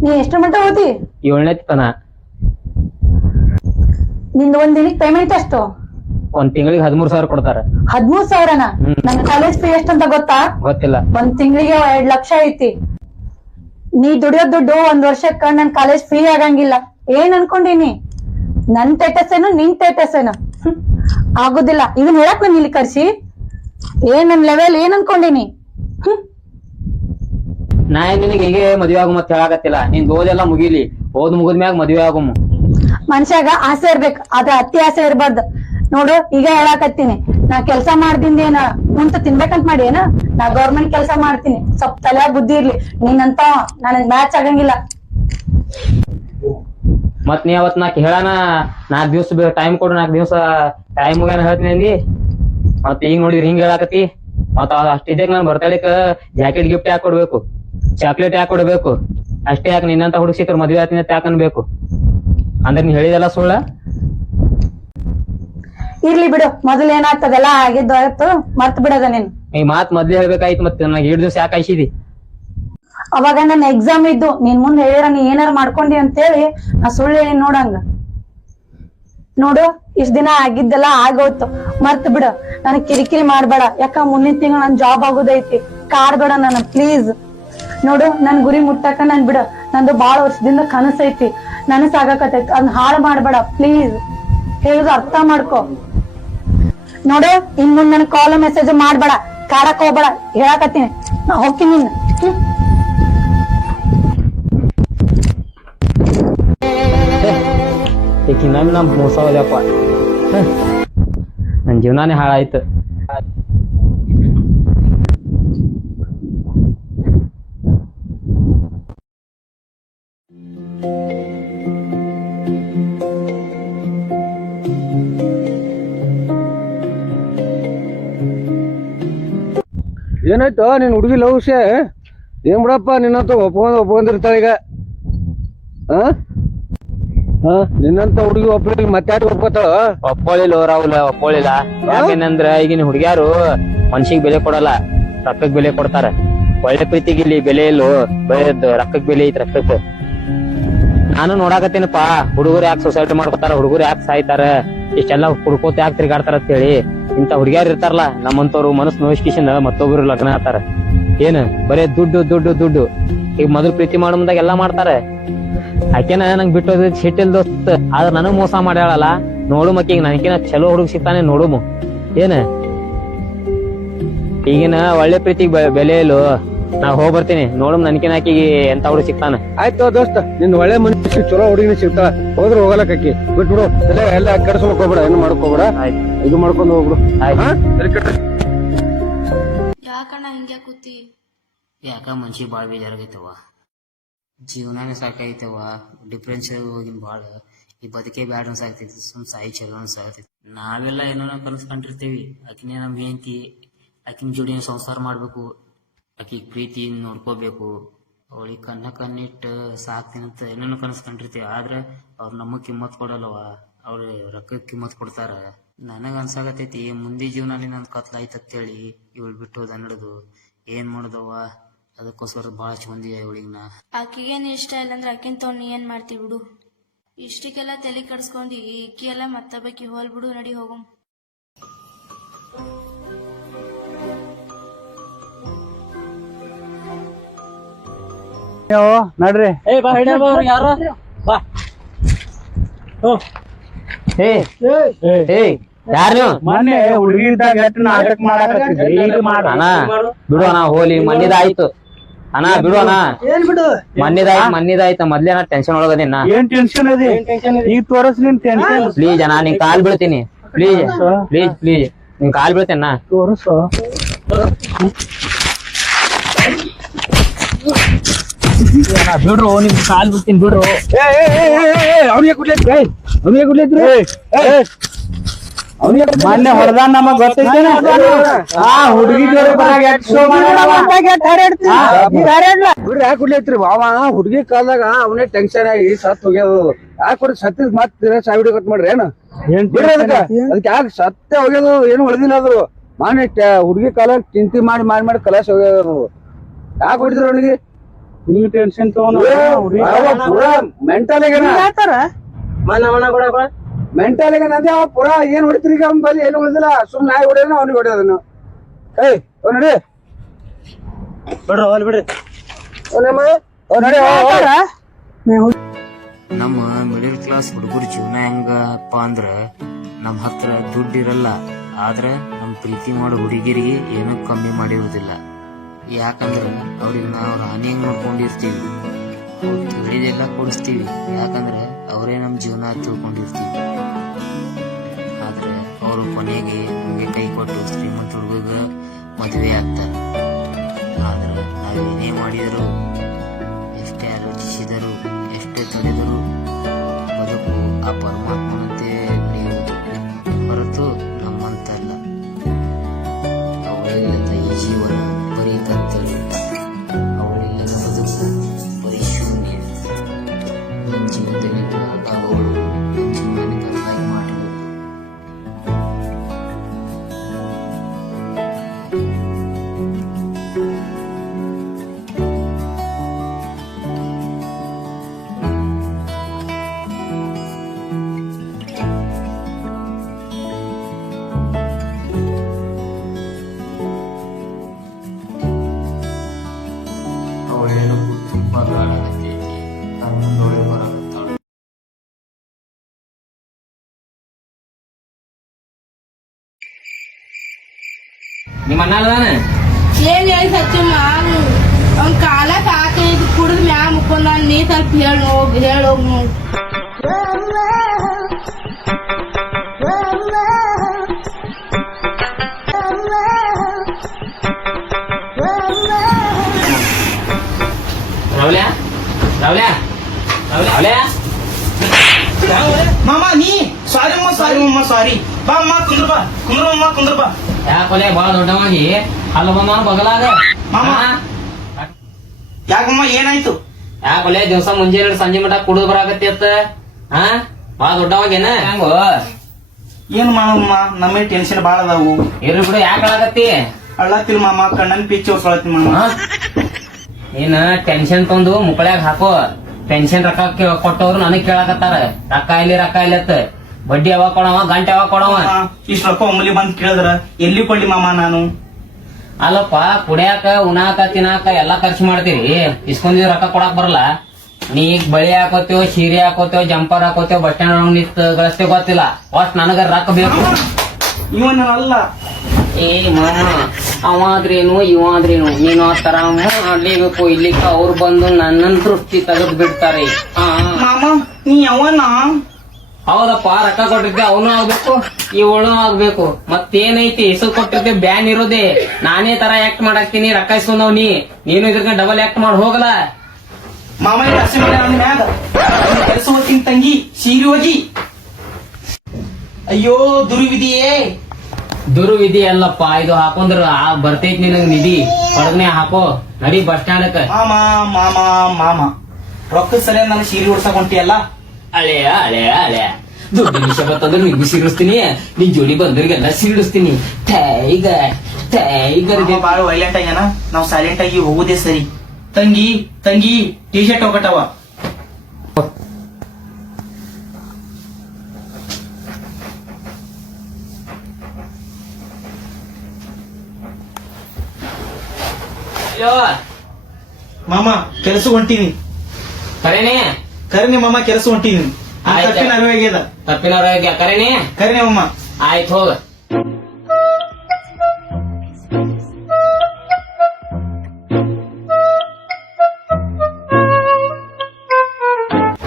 ನೀ ಎಷ್ಟು ಮಟ್ಟ ಓದಿ? 7ನೇ ತನ. ನಿಂದು ಒಂದ್ ದಿನಕ್ಕೆ ಪೇಮೆಂಟ್ ಎಷ್ಟು? ಒಂದ್ ತಿಂಗಳಿಗೆ 13,000 ಕೊಡ್ತಾರ. 13,000ನ? ನನ್ ಕಾಲೇಜ್ ಫೀ ಎಷ್ಟಂತ ಗೊತ್ತಾ? ಗೊತ್ತಿಲ್ಲ. ಒಂದ್ ತಿಂಗಳಿಗೆ 2 ಲಕ್ಷ ಐತಿ. ನೀ ದುಡಿಯೋ ದುಡ್ಡು 1 ವರ್ಷಕ್ಕ ನನ್ ಕಾಲೇಜ್ ಫೀ ಆಗಂಗಿಲ್ಲ. ಏನ್ ಅನ್ಕೊಂಡಿನಿ? ನನ್ ಸ್ಟೇಟಸ್ ಏನು ನಿನ್ ಸ್ಟೇಟಸ್ ಏನು? ಆಗುದಿಲ್ಲ. ಇದನ್ ಹೇಳಕ್ ನಾನು ಇಲ್ಲಿ ಕರ್ಸಿ? ಏನ್ ನನ್ ಲೆವೆಲ್ ಏನ್ ಅನ್ಕೊಂಡಿನಿ? ನಾ ನಿನಗೆ ಹೀಗೆ ಮದ್ವೆ ಆಗು ಮತ್ ಹೇಳಾಕತ್ತಿಲ್ಲ. ನಿನ್ ಓದೆಲ್ಲ ಮುಗಿಲಿ, ಓದ್ ಮುಗಿದ್ಮ್ಯಾಗ ಮದ್ವೆ ಆಗುಮ್. ಮನುಷ್ಯಾಗ ಆಸೆ ಇರ್ಬೇಕು, ಆದ್ರೆ ಅತಿ ಆಸೆ ಇರ್ಬಾರ್ದು. ನೋಡು, ಈಗ ಹೇಳಾಕತ್ತೀನಿ, ನಾ ಕೆಲ್ಸ ಮಾಡ್ದಿಂದೇನ ಕುಂತ ತಿನ್ಬೇಕಂತ ಮಾಡಿ ಏನ? ನಾ ಗೌರ್ಮೆಂಟ್ ಕೆಲ್ಸ ಮಾಡ್ತೀನಿ. ಸ್ವಲ್ಪ ತಲೆ ಬುದ್ಧಿ ಇರ್ಲಿ. ನೀನಂತ ನನಗ್ ಮ್ಯಾಚ್ ಆಗಂಗಿಲ್ಲ. ಮತ್ ನೀ ಅವತ್ ನಾಕ್ ಹೇಳಾನ 4 ದಿವಸ ಟೈಮ್ ಕೊಡು, 4 ದಿವಸ ಟೈಮ್ ಮುಗ್ಯಾನ ಹೇಳ್ತೀನಿ ಅಂದಿ. ಮತ್ ಈಗ ನೋಡಿದ್ರಿ ಹಿಂಗ್ ಹೇಳಾಕತಿ. ಮತ್ ಅಷ್ಟಿದ್ದಾಗ ನಾನ್ ಬರ್ತಡೇಕ್ ಜಾಕೆಟ್ ಗಿಫ್ಟ್ ಯಾಕೆ ಕೊಡ್ಬೇಕು, ಚಾಕ್ಲೇಟ್ ಯಾಕೆ ಕೊಡ್ಬೇಕು? ಅಷ್ಟೇ ಯಾಕೆ ನಿನ್ನಂತ ಹುಡುಗ ಸಿಕ್ಕರ್ ಮದ್ವೆ ಆತೀನಿ ಅಂತ ಯಾಕೆ ಅನ್ಬೇಕು? ಅಂದ್ರೆ ನೀ ಹೇಳಿದಲ್ಲ ಸುಳ್ಳ? ಇರ್ಲಿ ಬಿಡು, ಮೊದಲ್ ಏನಾಗ್ತದಲ್ಲ ಆಗಿದ್ದು ಆಯ್ತು, ಮರ್ತ್ ಬಿಡದ ನೀನ್. ಈ ಮಾತ್ ಮೊದ್ಲೇ ಹೇಳ್ಬೇಕಾಯ್ತು. ಮತ್ತೆ ನನಗೆ 7 ದಿವಸ ಯಾಕೆ ಆಯ್ಸಿದಿ? ಅವಾಗ ನನ್ನ ಎಕ್ಸಾಮ್ ಇದ್ದು, ನೀನ್ ಮುಂದೆ ಹೇಳಿರ ನೀ ಏನಾರ ಮಾಡ್ಕೊಂಡಿ ಅಂತೇಳಿ ನಾ ಸುಳ್ಳು ಹೇಳಿ ನೋಡಂಗ. ನೋಡು, ಇಷ್ಟ ದಿನ ಆಗಿದ್ದೆಲ್ಲ ಆಗೋಯ್ತು, ಮರ್ತ್ ಬಿಡು. ನನಗ್ ಕಿರಿಕಿರಿ ಮಾಡ್ಬೇಡ. ಯಾಕ ಮುಂದಿನ ತಿಂಗಳು ನನ್ ಜಾಬ್ ಆಗೋದೈತಿ. ಕಾಡ್ಬೇಡ ನನ್ನ ಪ್ಲೀಸ್. ನೋಡು, ನನ್ ಗುರಿ ಮುಟ್ಟಕ ನನ್ ಬಿಡು. ನಂದು ಬಾಳ ವರ್ಷದಿಂದ ಕನಸೈತಿ, ನನಸಾಗಕತ್ತೈತಿ. ಅದ್ನ ಹಾಳು ಮಾಡ್ಬೇಡ ಪ್ಲೀಸ್. ಹೇಳುದು ಅರ್ಥ ಮಾಡ್ಕೊ. ನೋಡು, ಇನ್ ಮುಂದ್ ನನ್ ಕಾಲ್ ಮೆಸೇಜ್ ಮಾಡ್ಬೇಡ, ಕಾಡಕ್ ಹೋಗ್ಬೇಡ. ಹೇಳಕತ್ತೀನಿ, ನಾ ಹೋಗ್ತೀನಿ. ಈಕಿನ ನಮ್ ಮೋಸ ಹೋದ್ಯಪ್ಪ. ನನ್ ಜೀವನಾನೇ ಹಾಳಾಯ್ತು. ಏನಾಯ್ತು ನಿನ್ ಹುಡುಗಿ ಲವ್ ವಿಷಯ? ಏನ್ ಬಿಡಪ್ಪ, ನಿನ್ನಂತ ಒಪ್ಕೊಂಡಿರ್ತಾಳ ಈಗ. ನಿನ್ನಂತ ಹುಡುಗಿ ಒಬ್ಬರಿಗೆ ಮತ್ತೆ ಒಪ್ಕೋತಾಳ? ಒಪ್ಕೊಳ್ಳಿಲ್ಲ ರಾಹುಲ್, ಒಪ್ಕೊಳ್ಳಿಲ್ಲ. ಯಾಕೇನಂದ್ರ ಈಗಿನ ಹುಡುಗ್ಯಾರು ಮನ್ಸಿಗೆ ಬೆಲೆ ಕೊಡಲ್ಲ, ರೊಕ್ಕಕ್ ಬೆಲೆ ಕೊಡ್ತಾರ. ಒಳ್ಳೆ ಪ್ರೀತಿಗೆ ಇಲ್ಲಿ ಬೆಲೆ ಇಲ್ಲೋ, ಬರೀ ರೊಕ್ಕಕ್ ಬೆಲೆ ಐತಿ, ರೊಕ್ಕಕ್. ನಾನು ನೋಡಾಕತ್ತೇನಪ್ಪ, ಹುಡುಗರು ಯಾಕೆ ಸೊಸೈಟಿ ಮಾಡ್ಕೊತಾರ, ಹುಡುಗರು ಯಾಕೆ ಸಾಯ್ತಾರ, ಇಷ್ಟೆಲ್ಲಾ ಹುಡ್ಕೋತ ಯಾಕೆ ತಿರ್ಗಾಡ್ತಾರ ಅಂತೇಳಿ. ಇಂತ ಹುಡುಗ್ಯಾರು ಇರ್ತಾರಲ್ಲ ನಮ್ಮಂತವ್ರು, ಮನಸ್ಸು ನೋಯಿಸ್ಕಿಸಿಂದ ಮತ್ತೊಬ್ರು ಲಗ್ನ ಆಗ್ತಾರ. ಏನ್ ಬರೇ ದುಡ್ಡು ದುಡ್ಡು ದುಡ್ಡು. ಈಗ ಮೊದಲು ಪ್ರೀತಿ ಮಾಡೋ ಮುಂದಾಗ ಎಲ್ಲಾ ಮಾಡ್ತಾರ. ಆಕೆನ ನಂಗ್ ಬಿಟ್ಟೋದ್ ಸಿಟ್ಟಿಲ್ ದೋಸ್ತ್, ಆದ್ರ ನನಗ್ ಮೋಸ ಮಾಡ್ಯಾಳಲ್ಲ. ನೋಡು ಮಕ್ಕೀಗ ನನಕಿನ ಚಲೋ ಹುಡುಗ ಸಿಗ್ತಾನೆ ನೋಡುಮು. ಏನ ಈಗಿನ ಒಳ್ಳೆ ಪ್ರೀತಿಗೆ ಬೆಲೆ ಇಲ್ಲೋ. ನಾ ಹೋಗ್ ಬರ್ತೀನಿ ನೋಡಮ್ ನನ್ಕಿನ ಆಕಿಗೆ ಎಂತ ಹುಡುಗ ಸಿಗ್ತಾನ. ಆಯ್ತು ದೋಸ್ತ, ನಿನ್ ಒಳ್ಳೆ ಮನುಷ್ಯ ಚಲೋ ಹುಡುಗಿನ ಸಿಗ್ತಾಳ, ಹೋದ್ರ ಹೋಗಲಕ್ಕಿ ಬಿಟ್ಬಿಡು. ಎಲ್ಲ ಕೆಡ್ಸ್ಕೊಳಕ್ ಹೋಗ್ಬೇಡ, ಏನು ಮಾಡಕ್ ಹೋಗ್ಬೇಡ, ಇದು ಮಾಡ್ಕೊಂಡು ಹೋಗ್ಬಿಡು. ಯಾಕಣ್ಣ ಹಿಂಗೆ ಕೂತಿ? ಯಾಕ ಮನ್ಸಿಗೆ ಬಾಳ್ ಬೇಜಾರಾಗೈತವ, ಜೀವನಾನೇ ಸಾಕಾಗೈತವ, ಡಿಫ್ರೆನ್ಸ್ ಹೋಗಿನ್ ಬಾಳ, ಈ ಬದುಕೇ ಬ್ಯಾಡ ಅನ್ಸಾಗ್ತೈತಿ, ಸುಮ್ ಸಾಯಿ ಚಲೋ ಅನ್ಸಾಗ್ತೈತಿ. ನಾವೆಲ್ಲ ಏನೋ ಕನಸ್ಕೊಂಡಿರ್ತೀವಿ, ಆಕಿನೇ ನಮ್ ಹೆಂಡತಿ, ಆಕಿನ ಜೋಡಿ ಸಂಸಾರ ಮಾಡ್ಬೇಕು, ಆಕಿಗ್ ಪ್ರೀತಿ ನೋಡ್ಕೋಬೇಕು, ಅವಳಿಗೆ ಕಣ್ಣಿಟ್ಟು ಸಾಕ್ತೀನಂತ ಏನೇನೋ ಕನಸ್ಕೊಂಡಿರ್ತೀವಿ. ಆದ್ರೆ ಅವ್ರು ನಮಗ್ ಕಿಮ್ಮತ್ ಕೊಡಲ್ಲವ, ಅವ್ರು ರೊಕ್ಕಕ್ಕೆ ಕಿಮ್ಮತ್ ಕೊಡ್ತಾರ. ನನಗ ಅನ್ಸಾಗತೈತಿ ಮುಂದೆ ಜೀವನಲ್ಲಿ ನನ್ ಕತ್ಲಾಯ್ತಂತೇಳಿ ಇವಳು ಬಿಟ್ಟು ಹೋದ ನಡದು ಏನ್ ಮಾಡುದವ. ಅದಕ್ಕೋಸ್ಕರ ಬಾಳ ಚಂದಿ ಇವಳಿಗೆ ನಾ. ಆಕಿಗೇನ್ ಇಷ್ಟ ಇಲ್ಲ ಅಂದ್ರೆ ಆಕಿನ್ ತಗೊಂಡ್ ನೀ ಏನ್ ಮಾಡ್ತಿ ಬಿಡು. ಇಷ್ಟಕ್ಕೆಲ್ಲ ತಲೆ ಕಡ್ಸ್ಕೊಂಡಿ ಈಕಿ ಎಲ್ಲ ಮತ್ತೊಬ್ಬಕಿ ಹೋಲ್ ಬಿಡು, ನಡಿ ಹೋಗಮ್. ನಡ್ರಿ. ಯಾರು ನೀವು? ಮೊನ್ನೆ ಹುಡುಗಿ ಇದ್ದಾಗ ಎಷ್ಟ್ ನಾಟಕ ಮಾಡಾಕತ್ತಿದ್ರಿ, ಈಗ ಮಾಡ. ಅಣ್ಣ ಬಿಡು ಅಣ್ಣ, ಹೋಲಿ ಮಣ್ಣಿದಾಯ್ತು ಅಣ್ಣ, ಬಿಡು ಅಣ್ಣ, ಏನ್ ಬಿಡು? ಮಣ್ಣಿದಾಯ್ತು ಮೊದ್ಲೇ ನಾ ಟೆನ್ಷನ್ ಒಳಗದಿನ. ಏನ್ ಟೆನ್ಷನ್ ಅದಿ? ಈಗ ತೋರಸ್ ನಿನ್ ಟೆನ್ಷನ್. ಪ್ಲೀಸ್ ಅಣ್ಣ, ನಿನ್ ಕಾಲ್ ಬೀಳ್ತೀನಿ, ಪ್ಲೀಸ್ ಪ್ಲೀಸ್ ಪ್ಲೀಸ್, ನಿನ್ ಕಾಲ್ ಬೀಳ್ತೇನ. ತೋರಸು. ಬಿಡ್ರು, ನಿಮ್ ಕಾಲ್ ಬಿಡ್ತೀನಿ ಬಿಡ್ರು. ಅವ್ನಿಗೆ ಕುಡ್ಲೈತ್ರಿ, ಅವ್ನಿಗೆ ಕುಡ್ಲೈತ್ರಿ. ಮೊನ್ನೆ ಹೊಡೆದ ನಮಗ್ ಗೊತ್ತೈತೇನ? ಆ ಹುಡುಗಿ ಬಿಡ್ರಿ, ಯಾಕೆ ಕುಡ್ಲೈತ್ರಿ ಅವ? ಹುಡುಗಿ ಕಾಲದಾಗ ಅವನೇ ಟೆನ್ಷನ್ ಆಗಿ ಸತ್ ಹೋಗ್ಯಾವ. ಯಾಕೆ ಕೊಡಿ ಸತ್ತ ಮತ್ ಸಾವಿಡಿ ಕಟ್ ಮಾಡ್ರಿ ಏನು? ಬಿಡ್ರಿ ಅದಕ್ಕೆ ಯಾಕೆ ಸತ್ಯ ಹೋಗ್ಯದು, ಏನು ಉಳಿದಿಲ್ಲ ಅದು. ಮಾನೆ ಹುಡುಗಿ ಕಾಲ ಚಿಂತೆ ಮಾಡಿ ಮಾಡಿ ಮಾಡಿ ಕಲಾಸ ಹೋಗ್ಯದ. ಯಾಕೆ ಹೊಡಿದ್ರು ಅವನಿಗೆ? ನಿಮ್ಗೆ ಟೆನ್ಷನ್ ತಗೊಂಡ್ ಮೆಂಟಲ್ ಮೆಂಟಲ್ ನಂದೇ ಅವ ಪುರ ಏನ್ ಹೊಡಿತ್ರಿ ಈಗ ಬಲ್ಲಿ ಏನು ಉಳಿದಿಲ್ಲ. ಸುಮ್ ನಾಯಿ ಹೊಡಿಯೋನು ಅವ್ನಿಗೆ ಹೊಡಿಯೋದನ್ನು. ಏಯ್ ನೋಡಿ ಬಿಡ್ರಿ, ಹೋಲ್ ಬಿಡ್ರಿ. ನಮ್ಮ ಮಿಡಲ್ ಕ್ಲಾಸ್ ಹುಡುಗರ ಜೀವನ ಹೆಂಗಪ್ಪ ಅಂದ್ರ, ನಮ್ ಹತ್ರ ದುಡ್ಡು ಇರಲ್ಲ, ಆದ್ರ ನಮ್ ಪ್ರೀತಿ ಮಾಡೋ ಹುಡುಗಿರಿಗೆ ಏನೂ ಕಮ್ಮಿ ಮಾಡಿರುವುದಿಲ್ಲ. ಯಾಕಂದ್ರ ಅವ್ರಿಗೆ ನಾವು ರಾಣಿ ಹೆಂಗ್ ನೋಡ್ಕೊಂಡಿರ್ತೀವಿ, ಅವ್ರು ತಿಳಿದೆಲ್ಲ ಕೊಡಿಸ್ತೀವಿ, ಯಾಕಂದ್ರ ಅವರೇ ನಮ್ ಜೀವನ ತಿಳ್ಕೊಂಡಿರ್ತೀವಿ. ಆದ್ರೆ ಅವರು ಕೊನೆಗೆ ನಮ್ಗೆ ಕೈ ಕೊಟ್ಟು ಶ್ರೀಮಂತ ಹುಡುಗ ಮದುವೆ ಆಗ್ತಾರ. ಆದ್ರ ನಾವೇನೇ ಮಾಡಿದರು, ಎಷ್ಟೇ ಆಲೋಚಿಸಿದರು, ಎಷ್ಟೇ ತಡೆದರು, ಬದುಕು ಆ ಪರಮಾತ್ಮನಂತೆ ನಡೆಯುವುದು ಹೊರತು ನಮ್ಮಂತಲ್ಲ. ಅವಳಿಲ್ಲದ ಈ ಜೀವನ ಬರೀ ಕತ್ತಲು, ಅವಳಿಲ್ಲದ ಬದುಕು ಬರೀ ಶೂನ್ಯ. ನನ್ನ ಜೀವನದಲ್ಲಿ ಅವಳು ನನ್ನ ಜೀವನ ಕತ್ತಲಾಗಿ ಮಾಡಿರುವುದು. ಅವಳೇನು ತುಂಬಾ ಗಾಢಾಗತ್ತೈತಿ, ನನ್ನ ಮುಂದೊಳೆ ಬರಾಕತ್ತಾಳ. ನಿಮ್ಮ ಅಣ್ಣ ಅದಾನ? ಏನ್ ಹೇಳಿ ಸಚ್ಚಮ್ಮ, ಅವ್ನ್ ಕಾಲಕ್ ಹಾಕಿ ಕುಡಿದ್ ಮ್ಯಾಲ ಮುಕ್ಕೊಂಡ್ ನೀ ಸ್ವಲ್ಪ ಹೇಳೋಗ್ ನೋಡ್. ರಾವ್ಲ್ಯಾ ರಾವ್ಲ್ಯಾ ರಾವ್ಲ್ಯಾ ಮಾಮ ನೀ ಸಾರಿ ಅಮ್ಮ, ಸಾರಿ ಅಮ್ಮ, ಸಾರಿ. ಬಾ ಅಮ್ಮ, ಕುಂದ್ರ ಬಾ, ಕುಂದ್ರ ಬಾ. ಯಾಕೊಲೆ ಬಾಳ ದೊಡ್ಡವಾಗಿ ಅಲ್ಲ ಬಂದವನ ಬಗಲಾಗ. ಮಾಮ. ಯಾಕಮ್ಮ ಏನಾಯ್ತು? ಯಾಕೊಲೆ ದಿವಸ ಮುಂಜಾನೆ ಸಂಜೆ ಮಟ ಕುಡಿದು ಬರಾಕತ್ತಿ ಅತ್ತ? ಹಾ ಬಾಳ ದೊಡ್ಡವಾಗೇನ ಹೆಂಗೋ? ಏನ್ ಮಾಡಮ್ಮ, ನಮಗೆ ಟೆನ್ಷನ್ ಬಾಳ ಅದಾವು. ಇರ್ಲಿ ಬಿಡು, ಯಾಕೆ ಹೇಳಕತ್ತಿ? ಅಳ್ಳತ್ತಿಲ್ ಮಾಮ, ಕಣ್ಣನ್ ಪಿಚ್ಚಿ ಹೊಸಳತ್ತಿ ಮಾಮ. ನೀನ್ ಟೆನ್ಷನ್ ತಂದು ಮುಕ್ಕಳ್ಯಾಗ ಹಾಕೋ. ಪೆನ್ಷನ್ ರೊಕ್ಕ ಕೊಟ್ಟವ್ರು ನನಗ್ ಕೇಳಕತ್ತಾರ, ರೊಕ್ಕ ಇಲ್ಲಿ ಅಂತ. ಬಡ್ಡಿ ಯಾವಾಗ ಕೊಡವ, ಗಂಟೆ ಯಾವಾಗ ಕೊಡವ? ಇಷ್ಟ ರೊಕ್ಕ ಒಮ್ಮಲಿ ಬಂದ್ ಕೇಳಿದ್ರ ಎಲ್ಲಿ ಕೊಡ್ಲಿ ಮಾಮ ನಾನು? ಅಲ್ಲಪ್ಪ, ಕುಡಿಯಾಕ ಉಣಾಕ ತಿನ್ನಾಕ ಎಲ್ಲಾ ಖರ್ಚು ಮಾಡ್ತೀರಿ, ಇಸ್ಕೊಂಡಿದ್ ರೊಕ್ಕ ಕೊಡಾಕ್ ಬರಲ್ಲ. ನೀ ಈಗ ಬಳಿ ಹಾಕೋತೇವ್, ಸೀರೆ ಹಾಕೋತೇವ್, ಜಂಪರ್ ಹಾಕೋತೇವ್, ಬಸ್ ಸ್ಟ್ಯಾಂಡ್ ನಿಂತ ಗಳಿಸ್ತೇವ್ ಗೊತ್ತಿಲ್ಲ. ಒಟ್ ನನಗ ರೊಕ್ಕ ಬೇಕು. ಇವನ್ ಅಲ್ಲ ಏ ಮಾಮ, ಅವಾದ್ರೇನು ಇವಾದ್ರೇನು ನೀನು ಆ ತರ ಮಾಡ್ಲೇಬೇಕು ಇಲ್ಲಿಕ್ಕ ಅವ್ರು ಬಂದು ನನ್ನನ್ ದೃಷ್ಟಿ ತೆಗೆದು ಬಿಡ್ತಾರೆ ಮಾಮ ನೀ ಅವನ ಹೌದಪ್ಪ ರೊಕ್ಕ ಕೊಟ್ಟಿದ್ದೆ ಅವನು ಆಗ್ಬೇಕು ಇವಳು ಆಗ್ಬೇಕು ಮತ್ತೇನೈತಿ ಹೆಸರು ಕೊಟ್ಟಿದ್ದೆ ಬ್ಯಾನ್ ಇರೋದೇ ನಾನೇ ತರ ಆಕ್ಟ್ ಮಾಡಾಕ್ತೀನಿ ರೊಕ್ಕ ಇಸ್ಕೊಂಡವ್ ನೀನು ಇದ್ರ ಡಬಲ್ ಆಕ್ಟ್ ಮಾಡಿ ಹೋಗಲ್ಲ ಮಾಮ ಕೆಲಸ ನನ್ನ ಮ್ಯಾಗ ಕೆಲಸ ಹೋಗ್ತೀನಿ ತಂಗಿ ಸೀರೆ ಹೋಗಿ ಅಯ್ಯೋ ದುರ್ವಿಧಿಯೇ ದುರ್ವಿಧಿ ಅಲ್ಲಪ್ಪ ಇದು ಹಾಕೊಂಡ್ರ ಬರ್ತೈತಿ ನಿನಗ್ ನಿಧಿ ಹೊರಗನೆ ಹಾಕೋ ನಡಿ ಬಸ್ ಸ್ಟ್ಯಾಂಡ್ ಮಾಮ ಮಾಮ ಮಾಮ ರೊಕ್ಕ ಸರಿಯಾಗಿ ನಾನು ಸೀರೆ ಉಡ್ಸಕ್ ಹೊಂಟಿಯಲ್ಲ ಹಳೆಯ ಹಳೆಯ ಹಳೆಯ ದುಡ್ಡು ವಿಷಯ ಬರ್ತಂದ್ರೆ ನಿಂಗೂ ಸಿಡಿಸ್ತೀನಿ ನಿನ್ ಜೋಡಿ ಬಂದ್ರಿಗೆಲ್ಲ ಸಿಡಿಸ್ತೀನಿ ಟೈಗರ್ ಬಾಳ ವೈಲೆಂಟ್ ಆಗ್ಯಾನ ನಾವ್ ಸೈಲೆಂಟ್ ಆಗಿ ಹೋಗುದೇ ಸರಿ ತಂಗಿ ತಂಗಿ ಟಿ ಶರ್ಟ್ ಹೋಗಟವ ಮಾಮ ಕೆಲಸ ಹೊಂಟೀನಿ ಕರೇನೆ ಕರಿನಿ ಮಾಮ ಕೆಲಸ ಹೊಂಟೀನಿ ಆಯ್ತು. ತಪ್ಪಿನ ಅರಿವು ಆಗ್ಯದ ತಪ್ಪಿನವ್ರ ಕರೇನೆ ಕರಿನಿ ಮಾಮ ಆಯ್ತು ಹೋಗ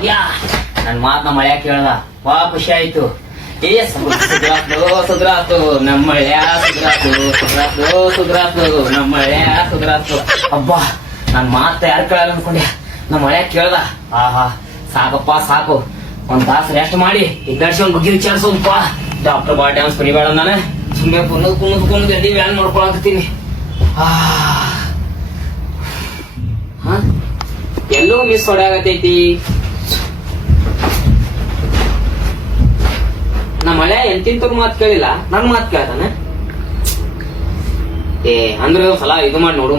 ಯಾ ನನ್ ಮಾತ್ ನಮ್ಮ ಮಳ್ಯಾಕ ಕೇಳ್ದ ಬಾ ಖುಷಿ ಆಯ್ತು ಸುಧ್ರಾತು ನಮ್ಮ ಮಳ್ಯಾ ಸುಧ್ರಾತು ನಮ್ಮ ಮಳ್ಯಾ ಸುಧ್ರಾತು ಅಬ್ಬಾ ನನ್ ಮಾತ ಯಾರು ಕೇಳಲ್ಲ ಅನ್ಕೊಂಡೆ ನಮ್ಮ ಮಳ್ಯಾಕ ಕೇಳ್ದ ಆಹಾ ಸಾಕಪ್ಪ ಸಾಕು ಒಂದ್ ತಾಸು ರೆಸ್ಟ್ ಮಾಡಿ ಇದ್ದರ್ಸ್ಕೊಂಡ್ ಬಗ್ಗೆ ವಿಚಾರಿಸೋದಪ್ಪ ಡಾಕ್ಟರ್ ಬಾ ಡ್ಯಾನ್ಸ್ ಬರಿಬೇಡ ನಾನು ಸುಮ್ಮನೆ ಕುನ್ನದ್ ಗಡ್ಡಿ ವ್ಯಾನ್ ಮಾಡ್ಕೊಳಕತ್ತೀನಿ ಎಲ್ಲೋ ಮಿಸ್ ಹೊಡ್ಯಾಗತೈತಿ ನಮ್ಮ ಮಳೆ ಎಂತಿಂತವ್ರ ಮಾತು ಕೇಳಿಲ್ಲ ನನ್ ಮಾತು ಕೇಳ್ತಾನೆ ಅಂದ್ರೆ ಸಲ ಇದು ಮಾಡಿ ನೋಡು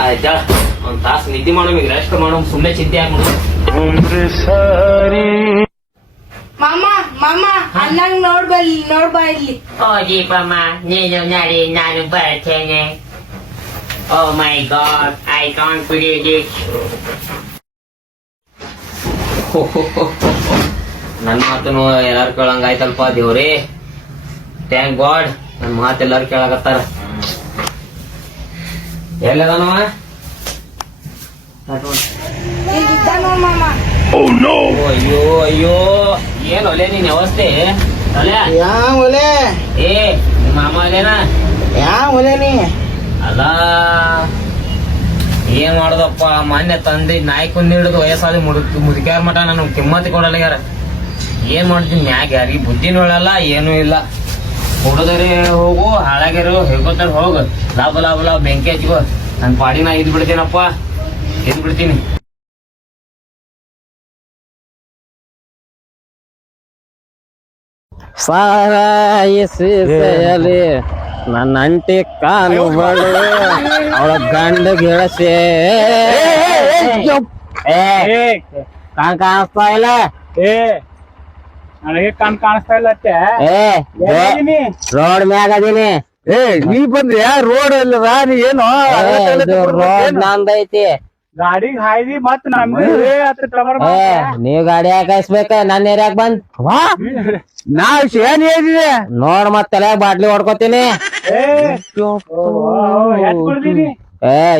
ಆಯ್ತಾ ಒಂದ್ ತಾಸು ನಿದ್ದೆ ಮಾಡೋ ಈಗ ರೆಸ್ಟ್ ಮಾಡೋ ಸುಮ್ಮನೆ ಚಿಂತೆ ಆಗ್ಬಿಡು ಮಾಮ ಮಾಮ ಅಣ್ಣಂಗ್ ನೋಡ್ಬಾ ಇಲ್ಲಿ ದೀಪಮ್ಮ ನೀನು ನಡಿ ನಾನು ಬರ್ತೇನೆ oh my god I can't believe it ನನ್ನ ಮಾತನು ಎಲ್ಲಾರು ಕೇಳಂಗ ಆಯ್ತಲ್ಪ ದೇವ್ರೇ ಥ್ಯಾಂಕ್ ಗಾಡ್ ನನ್ ಮಾತು ಎಲ್ಲಾರು ಕೇಳಾಕತ್ತಾರ ಎಲ್ಲದಾನವ ಮಾಮ ಅಯ್ಯೋ ಅಯ್ಯೋ ಏನ್ ಒಲೆ ನೀನ್ ಅವಸ್ಥೆ ಒಲೆ ಯಾ ಒಲೆ ಏ ನಿಮ್ಮ ಮಾಮ ಅಲ್ಲೇನಾ ಯಾ ಒಲೆ ನೀ ಅಲ್ಲ ಏನ್ ಮಾಡೋದಪ್ಪ ಮೊನ್ನೆ ತಂದೆ ನಾಯಿ ಕುಂದಿ ಹಿಡಿದು ವಯಸ್ಸಾದ ಮುದುಕ್ಯಾರ ಮಠ ನಾನು ಕಿಮ್ಮತಿ ಕೊಡಲ್ಲ ಯಾರ ಏನ್ ಮಾಡ್ತೀನಿ ಮ್ಯಾಗ ಯಾರಿಗೆ ಬುದ್ಧಿನೂ ಹೇಳಲ್ಲ ಏನೂ ಇಲ್ಲ ಹುಡುಗರೇ ಹೋಗು ಹಾಳಾಗ್ಯಾರು ಹೇಳ್ಕೊತಾರ ಹೋಗು ಲಾಭ ಬೆಂಕಿ ಹಚ್ಕೋ ನನ್ ಪಾಡಿ ನಾ ಇದ್ ಬಿಡ್ತೀನಪ್ಪ ಇದ್ ಬಿಡ್ತೀನಿ ಸಾರಾಯಿಸಲಿ ನನ್ನ ಅಂಟಿ ಕಾಲು ಬಳು ಅವಳ ಗಂಡ ಗೆಳಸೆ ಕಾಣಿಸ್ತಾ ಇಲ್ಲ ನನಗೆ ಕಾಣಿಸ್ತಾ ಇಲ್ಲ ರೋಡ್ ಮ್ಯಾಗ ಅದೀನಿ ನೀ ಬಂದ್ರಿ ರೋಡ್ ಅಲ್ಲದ ನೀ ಏನು ರೋಡ್ ನಂದೈತಿ ಗಾಡಿಗೆ ಹಾಯ್ದಿ ಮತ್ ನಮ್ಗೆ ನೀವ್ ಗಾಡಿ ಹಾಕಾಯಿಸ್ಬೇಕ ನನ್ನ ಏರಿಯಾಗ ಬಂದ್ ನಾ ಏನ್ ಹೇಳಿದೆ ನೋಡ್ ಮತ್ ತಲೆ ಬಾಟ್ಲಿ ಹೊಡ್ಕೋತೀನಿ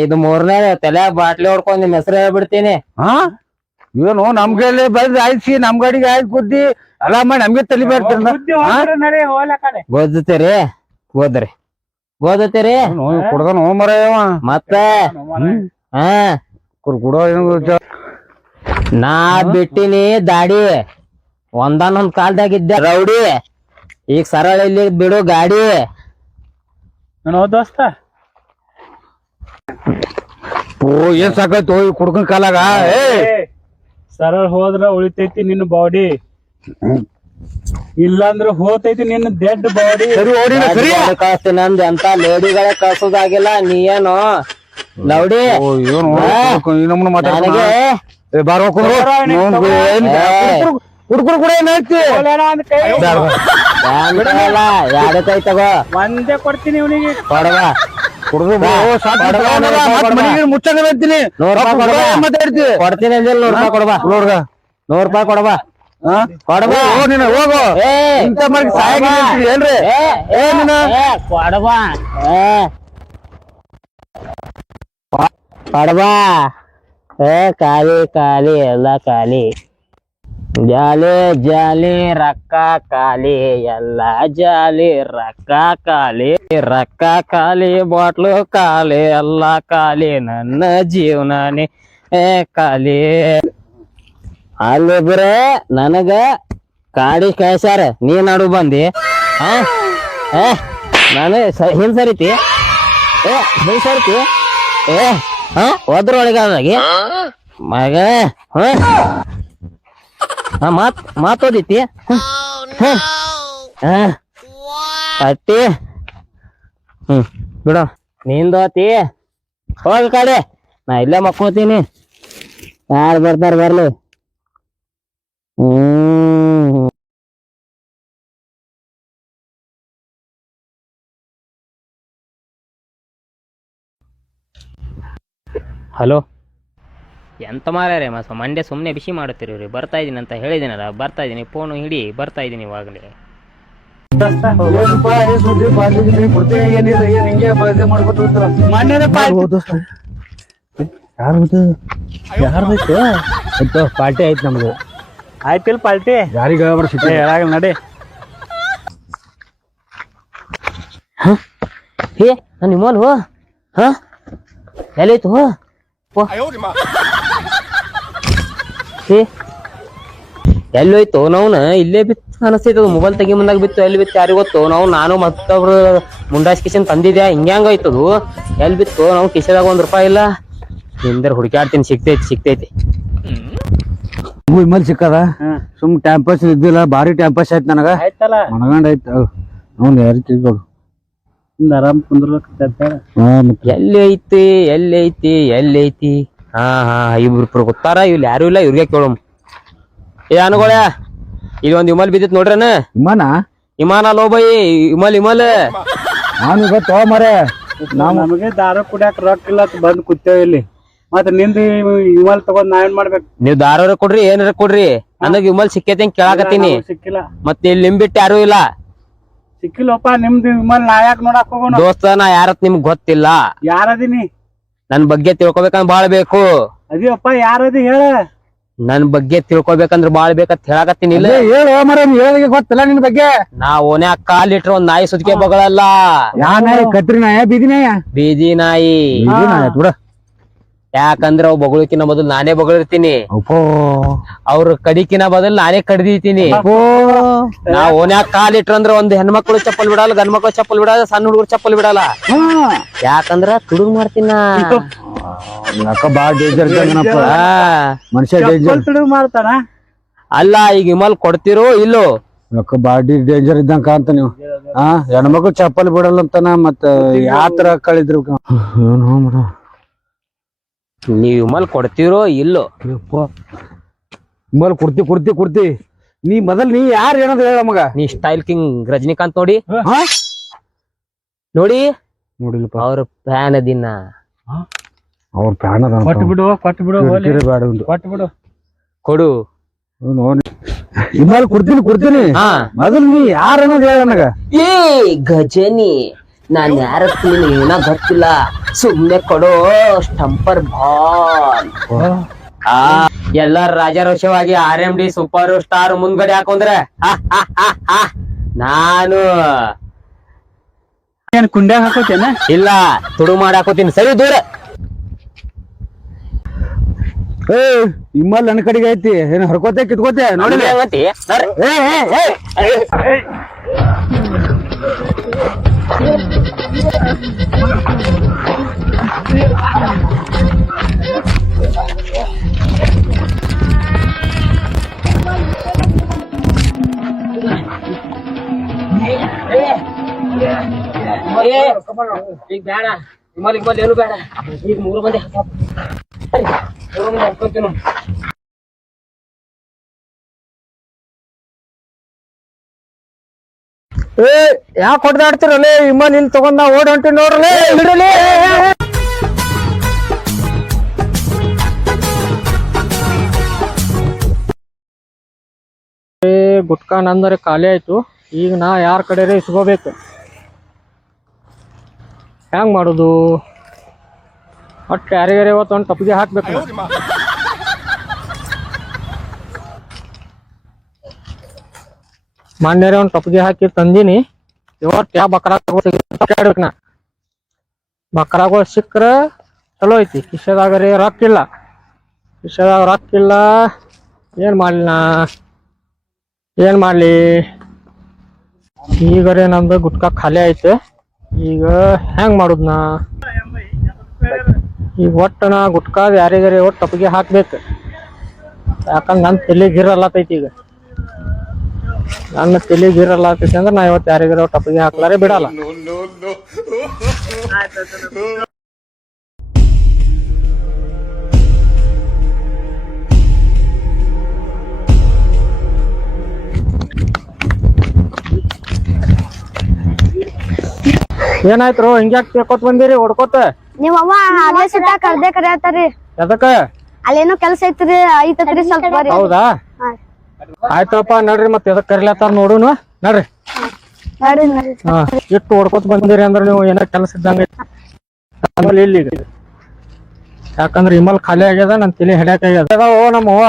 ಇದು ಮೂರನೇ ತಲೆ ಬಾಟ್ಲಿ ಹೊಡ್ಕೊಂಡ್ ನಿಮ್ ಹೆಸರು ಹೇಳ್ಬಿಡ್ತೀನಿ ಏನು ನಮ್ಗೆಲ್ಲ ಬಂದ್ ಆಯ್ಸಿ ನಮ್ ಗಾಡಿಗೆ ಆಯ್ತು ಬುದ್ಧಿ ಅಲ್ಲ ಮಾಡಿ ನಮ್ಗೆ ತಲಿ ಗೊದ್ತೀರಿ ಓದತ್ತೀರಿ ಕುಡ್ದನ್ ಹೋಮರವ ಮತ್ತೆ ಕುಡೋ ನಾ ಬಿಟ್ಟಿನಿ ದಾಡಿ ಒಂದಾನೊಂದ್ ಕಾಲ್ದಾಗಿದ್ದೆ ರೌಡಿ ಈಗ ಸರಳ ಇಲ್ಲಿ ಬಿಡು ಗಾಡಿ ದೋಸ್ತ ಏನ್ ಸಾಕಾಯ್ತು ಕುಡ್ಕನ್ ಕಾಲಾಗ ಸರಳ ಹೋದ್ರ ಉಳಿತೈತಿ ನಿನ್ನ ಬಾಡಿ ಇಲ್ಲಾಂದ್ರ ಹೋತೈತಿ ನಿನ್ನ ಡೆಡ್ ಬಾಡಿ ಕಳಿಸ್ತೀನಿ ನಂದು ಎಂತ ಲೇಡಿಗಳೇ ಕಳ್ಸೋದಾಗಿಲ್ಲ ನೀ ಏನು ಲೌಡಿ ನನಗೆ ಹುಡುಗರು ಕೂಡ ಏನೈತಿ ಯಾರು ಕೈ ತಗೋ ಒಂದೇ ಕೊಡ್ತೀನಿ ಇವನಿಗೆ ಕೊಡವಾ ಮುಚ್ಚಂಗ ಕೊಡ್ತೀನಿ ಅಂದಿಲ್ಲ, 100 ರೂಪಾಯಿ ಕೊಡವಾ 100 ರೂಪಾಯಿ ಕೊಡವಾ ಕೊಡಬಾ ನೀನು ಹೋಗು ಏ ಇಂಥ ಮಾಡಿ ಸಾಯಾಗಿ ನಿಂತಿರಿ ಏನ್ರಿ ಏ ನೀನು ಕೊಡಬಾ ಕೊಡಬಾ ಖಾಲಿ ಖಾಲಿ ಎಲ್ಲ ಖಾಲಿ ಜಾಲಿ ಜಾಲಿ ರೊಕ್ಕ ಖಾಲಿ ಎಲ್ಲ ಜಾಲಿ ರೊಕ್ಕ ಖಾಲಿ ಬಾಟ್ಲು ಖಾಲಿ ಎಲ್ಲ ಖಾಲಿ ನನ್ನ ಜೀವನನೇ ಖಾಲಿ ಅಲ್ಲಿ ಬರೇ ನನಗ ಕಾಡಿ ಕಳ್ಸ್ಯಾರ ನೀ ನಡು ಬಂದಿ ನಾನು ಹಿಂದ್ ಸರಿತಿ ಹಿಂದ್ ಸರಿತಿ ಒದ್ರೊಳಗಾಗಿ ಮಗ ಮಾತೋದಿತಿ ಅಟ್ಟಿ ಬಿಡು ನಿಂದೋತಿ ಹೋಗ ಕಡೆ ನಾ ಇಲ್ಲೇ ಮಕ್ಕೋತೀನಿ ಯಾರು ಬರ್ತಾರ ಬರ್ಲಿ ಹಲೋ ಎಂತ ಮಾರ್ಯಾರೆ ಮಂಡ್ಯ ಸುಮ್ಮನೆ ಬಿಸಿ ಮಾಡುತ್ತೀರಿ ಬರ್ತಾ ಇದೀನಿ ಅಂತ ಹೇಳಿದ್ದೀನಲ್ಲ ಬರ್ತಾ ಇದೀನಿ ಫೋನು ಹಿಡಿ ಬರ್ತಾ ಇದೀನಿ ಇವಾಗಲೇ ಪಾರ್ಟಿ ಆಯ್ತು ನಮ್ದು ಆಯ್ತಿಲ್ ಪಾಲ್ಟಿ ಯಾರಿಗ ಹೇಳಾಗಲ್ಲ ನಡಿ ಹೇ ನಾನು ನಿಮ್ಮಲ್ ಹೋ ಹಾ ಎಲ್ಲೈತು ಹೋ ಎಲ್ಲೋಯ್ತು ನಾವ್ನ ಇಲ್ಲೇ ಬಿತ್ತು ಅನಸ್ತೈತದ ಮೊಬೈಲ್ ತೆಗಿ ಮುಂದಾಗ ಬಿತ್ತು ಎಲ್ಲಿ ಬಿತ್ತು ಯಾರಿಗ ಗೊತ್ತು ನಾನು ಮತ್ತೊಬ್ರು ಮುಂಡಾಸ್ ಕಿಶನ್ ತಂದಿದ್ಯಾ ಹಿಂಗ್ಯಾಂಗಾಯ್ತದು ಎಲ್ಲಿ ಬಿತ್ತು ನಾವು ಕಿಶದಾಗ ₹1 ಇಲ್ಲ ನಿಂದರ್ ಹುಡುಕಾಡ್ತೀನಿ ಸಿಗ್ತೈತಿ ವಿಮಲ್ ಸಿಕ್ಕದ ಸುಮ್ ಟೈಮ್ ಪಾಸ್ ಇದ್ದಿಲ್ಲ ಭಾರಿ ಟೈಮ್ ಪಾಸ್ ಆಯ್ತು ನನಗ ಆಯ್ತಲ್ಲ ಮನಗಂಡ ಆಯ್ತು ಅವ್ನು ಯಾರು ಕೇಳ್ಕೊಡು ಆರಾಮ್ ಕುಂದ್ರಲಕ್ಕ ಎಲ್ಲೈತಿ ಹಾ ಇಬ್ರು ಗೊತ್ತಾರ ಇಲ್ಲಿ ಯಾರು ಇಲ್ಲ ಇವ್ರಿಗೆ ಕೇಳಮ್ ಏ ಅನುಗೋಳ ಇಲ್ಲಿ ಒಂದ್ ವಿಮಲ್ ಬಿದ್ದಿತ್ ನೋಡ್ರನ ವಿಮಾನ ಲೋ ಬೈ ವಿಮಲ್ ನಾನು ಗೊತ್ತೋ ಮರೆ ನಮಗೆ ದಾರ ಕುಡಿಯಾಕ ರೊಕ್ಕ ಇಲ್ಲ ಬಂದ್ ಕೂತೇವ್ ಇಲ್ಲಿ ಮತ್ತ ನಿಂದ ವಿಮಲ್ ತಗೊಂಡ್ ನಾ ಏನ್ ಮಾಡ್ಬೇಕು ನೀವ್ ದಾರವ್ರ ಕೊಡ್ರಿ ಏನಾರ ಕೊಡ್ರಿ ನನಗ್ ವಿಮಲ್ ಸಿಕ್ಕೈತಿ ಅಂತ ಕೇಳಾಕತ್ತೀನಿ ಸಿಕ್ಕಿಲ್ಲ ಮತ್ತೆ ಇಲ್ಲಿ ನಿಂಬಿಟ್ಟು ಯಾರು ಇಲ್ಲ ಸಿಕ್ಕಿಲ್ಲಪ್ಪ ನಿಮ್ದು ವಿಮಲ್ ನಾ ಯಾಕೆ ನೋಡಕ್ ಹೋಗೋಣ ದೋಸ್ತ ನಾ ಯಾರತ್ ನಿಮ್ಗ್ ಗೊತ್ತಿಲ್ಲ ಯಾರದಿನಿ ನನ್ ಬಗ್ಗೆ ತಿಳ್ಕೊಬೇಕಂದ್ರ ಬಾಳ್ ಬೇಕು ಅದಿಯಪ್ಪ ಯಾರದಿ ಹೇಳ ನನ್ ಬಗ್ಗೆ ತಿಳ್ಕೊಬೇಕಂದ್ರ ಬಾಳ್ ಬೇಕಂತ ಹೇಳಾಕತ್ತೀನಿ ಇಲ್ಲ ಹೇಳು ಮರೆ ಹೇಳಿಗೆ ಗೊತ್ತಿಲ್ಲ ನಿನ್ ಬಗ್ಗೆ ನಾ ಓನ್ಯಾಗ ಕಾಲಿಟ್ರ ಒಂದ್ ನಾಯಿ ಸುದ್ಕೆ ಬಗಳಲ್ಲ ಯಾ ನಾಯಿ ಕತ್ರಿ ನಾಯ ಬೀದಿ ನಾಯ ಬೀದಿ ನಾಯಿ ಬಿಡ ಯಾಕಂದ್ರ ಅವ್ ಬಗಳಿಕಿನ ಬದಲು ನಾನೇ ಬಗಳಿರ್ತೀನಿ ಅವ್ರ ಕಡಿಕಿನ ಬದಲು ನಾನೇ ಕಡ್ದಿತೀನಿ ನಾ ಓನ್ಯಾಗ ಕಾಲಿಟ್ರಂದ್ರ ಒಂದ್ ಹೆಣ್ಮಕ್ಳು ಚಪ್ಪಲ್ ಬಿಡಲ್ಲ ಗಂಡ್ ಮಕ್ಳು ಚಪ್ಪಲ್ ಬಿಡಲ್ಲ ಸಣ್ಣ ಹುಡುಗರು ಚಪ್ಪಲ್ ಬಿಡಲ್ಲ ಯಾಕಂದ್ರ ತುಡುಗ್ ಮಾಡ್ತೀನ ಬಾಳ ಡೇಂಜರ್ ಮನುಷ್ಯ ಡೇಂಜರ್ ಮಾಡ್ತಾನ ಅಲ್ಲ ಈಗ ವಿಮಲ್ ಕೊಡ್ತಿರೋ ಇಲ್ಲೋ ಬಾಡಿ ಡೇಂಜರ್ ಇದ್ದಂಗ ಕಾಂತ ನೀವು ಹೆಣ್ಮಕ್ಳು ಚಪ್ಪಲ್ ಬಿಡಲ್ಲ ಅಂತಾನ ಮತ್ತ ಯಾತರ ಕಳಿದ್ರು ನೀವ್ ವಿಮಲ್ ಕೊಡ್ತಿರೋ ಇಲ್ಲೋ ವಿಮಲ್ ಕುರ್ತಿ ನೀ ಮೊದಲ್ ನೀ ಯಾರು ಏನಂತ ಹೇಳ ಮಗ ನೀ ಸ್ಟೈಲ್ ಕಿಂಗ್ ರಜನಿಕಾಂತ್ ನೋಡಿ ನೋಡಿಲ್ಪ ಅವ್ರ ಫ್ಯಾನ್ ಅದಿನ ಅವ್ರ ಫ್ಯಾನ್ ಅದ ಕೊಟ್ಟು ಬಿಡು ಬೇಡ ಕೊಟ್ಟು ಬಿಡು ಕೊಡು ವಿಮಲ್ ಕುಡ್ತೀನಿ ಮೊದಲ್ ನೀ ಯಾರು ಅನ್ನೋದು ಹೇಳ ನನಗ ಏ ಗಜನಿ ನಾನ್ ಯಾರ ಏನ ಗೊತ್ತಿಲ್ಲ ಸುಮ್ನೆ ಕೊಡೋ ಸ್ಟಂಪರ್ ಬಾಲ್ ಎಲ್ಲಾರ ರಾಜಾರೋಷವಾಗಿ RMD ಸೂಪರ್ ಸ್ಟಾರ್ ಮುಂದ್ಗಡೆ ಹಾಕೊಂಡ್ರೆ ನಾನು ಏನ್ ಕುಂಡ್ಯಾಗ ಹಾಕೋತೇನ ಇಲ್ಲ ತುಡು ಮಾಡಿ ಹಾಕೋತೀನಿ ಸರಿ ದೂರ ವಿಮಲ್ ನನ್ನ ಕಡೆಗೆ ಐತಿ ಏನ್ ಹರ್ಕೋತೆ ಕಿತ್ಕೋತೆ ನೋಡಿ ಈಗ ಬೇಡ ವಿಮಲ್ ಏನು ಬೇಡ ಈಗ 3 ಮಂದಿ ಹಾಕೋತೀನಿ ಯಾಕೆ ಹೊಡೆದಾಡ್ತಿರಲ್ಲೇ ವಿಮಲ್ ಇಲ್ಲಿ ತಗೊಂಡ ಓಡ್ ಹೊಂಟಿ ನೋಡ್ರಲೇ ಗುಟ್ಕಾ ನಂದರೆ ಖಾಲಿ ಆಯ್ತು. ಈಗ ನಾ ಯಾರ ಕಡೆ ಇಸ್ಕೋಬೇಕು, ಹೆಂಗ್ ಮಾಡುದು? ಒಟ್ಟು ಯಾರಿಗಾರ ಇವತ್ತು ಒಂದು ಟಪ್ಪಿಗೆ ಹಾಕ್ಬೇಕು. ಮೊನ್ನೆ ಒಂದು ಟಪ್ಪಿಗೆ ಹಾಕಿ ತಂದಿನಿ. ಇವತ್ತು ಯಾವ ಬಕ್ರಾಡ್ಬೇಕು ನಾ. ಬಕ್ರಾಗಳು ಸಿಕ್ಕ್ರ ಚಲೋ ಐತಿ. ಕಿಶೆದಾಗರೆ ರೊಕ್ಕ ಇಲ್ಲ, ಕಿಶೆದಾಗ ರೊಕ್ಕ ಇಲ್ಲ. ಏನ್ ಮಾಡ್ಲಿ ನಾ, ಏನ್ ಮಾಡ್ಲಿ? ಈಗರೆ ನಮ್ದು ಗುಟ್ಕಾ ಖಾಲಿ ಐತೆ. ಈಗ ಹೆಂಗ್ ಮಾಡುದ್ ನಾ? ಈಗ ಒಟ್ಟು ನಾ ಗುಟ್ಕಾದ ಯಾರಿಗಾರೆ ಒಟ್ಟು ಟಪ್ಪಿಗೆ ಹಾಕ್ಬೇಕು. ಯಾಕಂದ್ರೆ ನನ್ನ ತಲೆ ಗಿರಲ್ಲತೈತಿ. ಈಗ ನನ್ನ ತಲೆ ಗಿರಲ್ಲತೈತಿ ಅಂದ್ರೆ ನಾ ಇವತ್ತು ಯಾರಿಗಾರೆ ಟಪ್ಪಿಗೆ ಹಾಕ್ಲಾರೆ ಬಿಡಲ್ಲ. ಏನಾಯ್ತು ಹಿಂಗ್ಯಾಕ್ ಕೇಳ್ಕೊತ ಬಂದಿರಿ ಹೊಡ್ಕೋತ? ನಿಮ್ಮ ಅವ್ವ ಹಾಗೆ ಸಿಟ್ಟ ಕರ್ದೆ ಕರೆಯತ್ತಾರಿ. ಎದಕ್ಕ? ಅಲ್ಲೇನೋ ಕೆಲಸ ಐತ್ರಿ ಸ್ವಲ್ಪ ಬರ್ರಿ. ಹೌದಾ? ಆಯ್ತಪ್ಪ ನಡ್ರಿ, ಮತ್ತೆ ಎದಕ್ ಕರಿಲತ್ತಾರ ನೋಡುನು. ನಡ್ರಿ ಹಾ, ಇಟ್ಟು ಹೊಡ್ಕೋತ ಬಂದಿರಿ ಅಂದ್ರೆ ನೀವು ಏನೋ ಕೆಲಸ ಇದ್ದಂಗ. ಆಮೇಲೆ ಇಲ್ಲಿ ಯಾಕಂದ್ರೆ ಇಮಲ್ ಖಾಲಿ ಆಗ್ಯದ, ನನ್ ತಲೆ ಹಿಡ್ಯಾಕ ಆಗ್ಯದ. ಓ ನಮ್ಮ ಅವ್ವ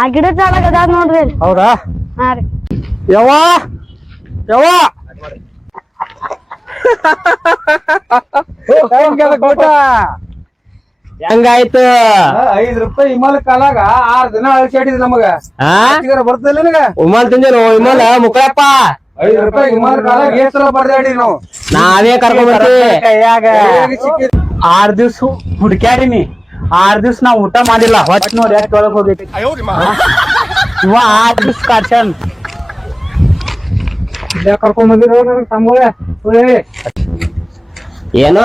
ಆ ಗಿಡದ ಅದಾವ ನೋಡ್ರಿ. ಹೌದಾ? ಹಾ ರೀ. ಯವ್ವ ಯವ್ವ ಹೆಂಗಾಯ್ತು? 5 ರೂಪಾಯಿ ಇಮಾಲ ಕಾಲಾಗ 6 ದಿನ ಅಳಿಸಾಡಿದ್ ನಮಗ. ಬರ್ತದಿಲ್ಲ ನಿನಗ? ಉಮಲ್ ತಿಂದೇನು? ಇಮಲ್ ಮುಕ್ಕಳಪ್ಪ 5 ರೂಪಾಯಿ ಇಮಾಲ ಕಾಲಾಗ ಏನ್ ಸಲ ಬರ್ದಾಡಿ ನಾವು. ನಾವೇ ಕರ್ಕೊಂಡ್ ಬರ್ತೀವಿ. ಕೈಯಾಗ 6 ದಿವ್ಸ ಹುಡ್ಕ್ಯಾಡಿನಿ. 6 ದಿವ್ಸ ನಾವ್ ಊಟ ಮಾಡಿಲ್ಲ. ಹೊಟ್ಟೆ ನೋಡಿ ಯಾಕೆ ಒಳಗ್ ಹೋಗೈತಿ. ಇವ 6 ದಿವ್ಸ ಕಾಡ್ಸ್ಯಾನ್. ಕರ್ಕೊಂಡ್ ಬಂದಿರೋ ತಮ್ಮಗಳೇ. ಏನು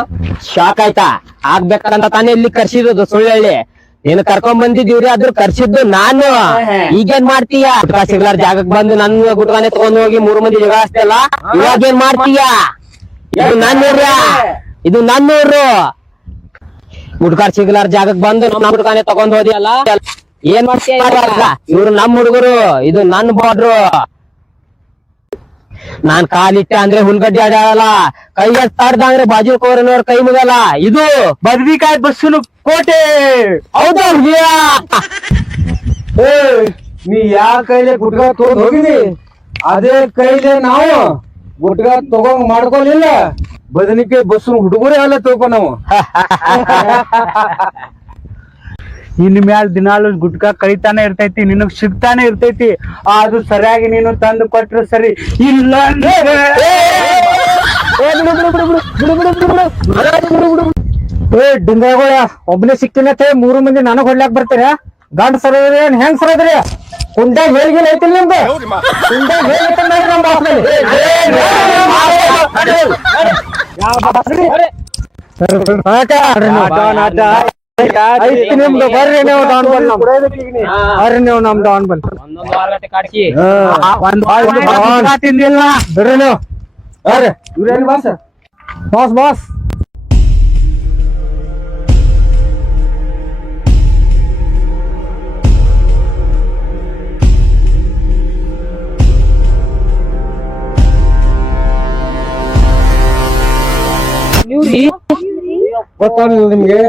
ಶಾಕ್ ಆಯ್ತಾ? ಆಗ್ಬೇಕಂತ ತಾನೇ ಇಲ್ಲಿ ಕರ್ಸಿರೋದು ಸುಳ್ಳಳ್ಳಿ. ನೀನು ಕರ್ಕೊಂಡ್ ಬಂದಿದ್ದೀವ್ರಿ, ಅದ್ರ ಕರ್ಸಿದ್ದು ನಾನು. ಈಗೇನ್ ಮಾಡ್ತೀಯ? ಗುಟ್ಕಾ ಸಿಗ್ಲಾರ ಜಾಗಕ್ ಬಂದು ನನ್ ಗುಟ್ಕಾನೆ ತಗೊಂಡ್ ಹೋಗಿ 3 ಮಂದಿ ಜಗಳ ಅಷ್ಟೆಲ್ಲ. ಇವಾಗೇನ್ ಮಾಡ್ತೀಯ? ಇದು ನನ್ನೂರ್ಯ, ಇದು ನನ್ನೂರು. ಗುಟ್ಕಾ ಸಿಗ್ಲಾರ ಜಾಗಕ್ ಬಂದು ನಮ್ ಗುಟ್ಕಾನೆ ತಗೊಂಡ್ ಹೋದಿಯಲ್ಲ, ಏನ್ ಮಾಡ್ತೀಯ? ಇವ್ರು ನಮ್ ಹುಡುಗರು, ಇದು ನನ್ ಬಾರ್ಡ್ರು. ನಾನ್ ಕಾಲಿಟ್ಟೆ ಅಂದ್ರೆ ಹುಲ್ಗಡ್ಡೆ ಆಡಲ್ಲ, ಕೈ ಎತ್ತಾಡ್ದ ಅಂದ್ರೆ ಬಾಜು ಕೋರನವ್ರ ಕೈ ಮುಗಲ್ಲ. ಇದು ಬದ್ನಿಕಾಯಿ ಬಸ್ಸುನು ಕೋಟೆ. ಹೌದಾ? ನೀ ಯಾ ಕೈಲೆ ಗುಟ್ಕಾ ತಗೊಂಡ್ ಹೋಗಿದಿ, ಅದೇ ಕೈಲೆ ನಾವು ಗುಟ್ಕಾ ತಗೊಂಡ್ ಮಾಡ್ಕೊಲಿಲ್ಲ. ಬದನಿಕಾಯಿ ಬಸ್ಸು ಹುಡುಗರೇ ಅಲ್ಲ ತಿಳ್ಕೊ ನಾವು. ಇನ್ ಮ್ಯಾಲ ದಿನಾಲು ಗುಟ್ಕಾ ಕಳಿತಾನೆ ಇರ್ತೈತಿ, ನಿನಗ್ ಸಿಗ್ತಾನೆ ಇರ್ತೈತಿ. ಅದು ಸರಿಯಾಗಿ ನೀನು ತಂದು ಕೊಟ್ರೆ ಸರಿ, ಇಲ್ಲ ಡಿಂಗಗಳ ಒಬ್ಬನೇ ಸಿಕ್ಕಿನತ್ತೆ 3 ಮಂದಿ ನನಗ್ ಹೊಡ್ಲಾಕ್ ಬರ್ತೀರ? ಗಂಡ ಸರೋದ್ರಿ ಏನ್ ಹೆಂಗ್ ಸರೋದ್ರಿ? ಕುಂಡ್ಯಾಗ ಹೇಳಿಗಿಲ್ಲ ಐತಿಲ್ ನಿಮ್ದು? ಕುಂಡ್ಯಾಗ ಹೇಳಿಲ್ಲ ನಮ್ ಬಾಸ್ನಲ್ಲಿ. ಐತಿ ನಿಮ್ದು, ಬರ್ರಿ ನೀವು ಡಾನ್ ಬಲ್. ಬರ್ರಿ ನೀವು ನಮ್ ಡಾನ್ ಬಲ್. ಕಾಡ್ಕಿ ತಿಂದಿಲ್ಲ ಬರ್ರಿ ನೀವು. ಬರ್ರಿ ಇವ್ರೇನು ಬಾಸ್? ಬಾಸ್ ಬಾಸ್ ಗೊತ್ತಾಗಲಿಲ್ಲ ನಿಮ್ಗೆ?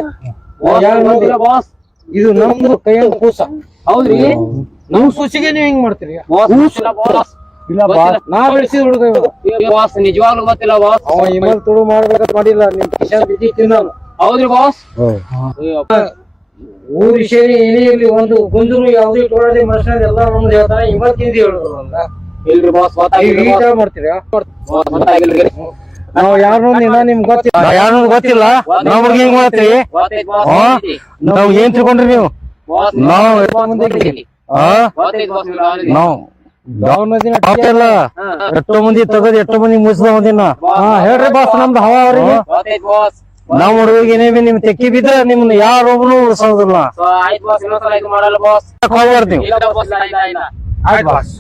ಬಾಸ್, ಇದು ನಮ್ದು ಕೈಯಿಂದ ಕೂಸ. ಹೌದ್ರಿ? ನಮ್ ಸೂಸಿಗೆ ನೀವ್ ಹೆಂಗ್ ಮಾಡ್ತೀರಿ? ಇಲ್ಲ ಬಾಸ್, ನಾ ಬೆಳೆಸಿದ ಹುಡುಗ ಇವ. ಬಾಸ್ ನಿಜವಾಗ್ಲೂ ಗೊತ್ತಿಲ್ಲ ಬಾಸ್. ಅವ ಇಮಲ್ ತುಳು ಮಾಡ್ಬೇಕಂತ ಮಾಡಿಲ್ಲ. ನಿಮ್ ಪೈಸಾ ಬಿದ್ದಿತ್ತು ನಾನು. ಹೌದ್ರಿ ಬಾಸ್? ಊರ್ ವಿಷಯ ಏನೇ ಇರ್ಲಿ, ಒಂದು ಗುಂಜುನು ಯಾವ್ದೇ ತೊಳದೆ ಮನುಷ್ಯ ಎಲ್ಲ ನಮ್ದು ಹೇಳ್ತಾನೆ. ಇಮಲ್ ತಿಂದಿ ಹೇಳುದು ಇಲ್ರಿ ಬಾಸ್, ಮಾಡ್ತೀರಿ? ಗೊತ್ತಾಗಿಲ್ರಿ. ನಾವ್ ಯಾರು ನಿಮ್ಗೆ ಗೊತ್ತಿಲ್ಲ, ಯಾರು ಗೊತ್ತಿಲ್ಲ. ನಮ್ಗೆ ಹೆಂಗ್ ಮಾಡ್ತೀರಿ? ನಾವ್ ಏನ್ ತಿಳ್ಕೊಂಡ್ರಿ ನೀವು? ನಾವು ಎಷ್ಟೋ ಮಂದಿ ತಗದ್ ಎಷ್ಟೋ ಮಂದಿ ಮುಗಿಸ್ದ ಮಂದಿನ. ಹೇಳ್ರಿ ಬಾಸ್, ನಮ್ದು ಹವಾ ಅವ್ರಿಗೆ. ನಾವ್ ಹುಡುಗಿಗೆ ಏನೇ ಬಿ ನಿಮ್ ತೆಕ್ಕಿ ಬಿದ್ರೆ ನಿಮ್ನ ಯಾರೊಬ್ರು ಉಳಿಸೋದಿಲ್ಲ. ಆಯ್ತು ಬಾಸ್, ಇನ್ನೊಂದ್ಸಲ ಇದು ಮಾಡಲ್ಲ ಬಾಸ್. ಬರ್ತೀವಿ. ಆಯ್ತು ಬಾಸ್.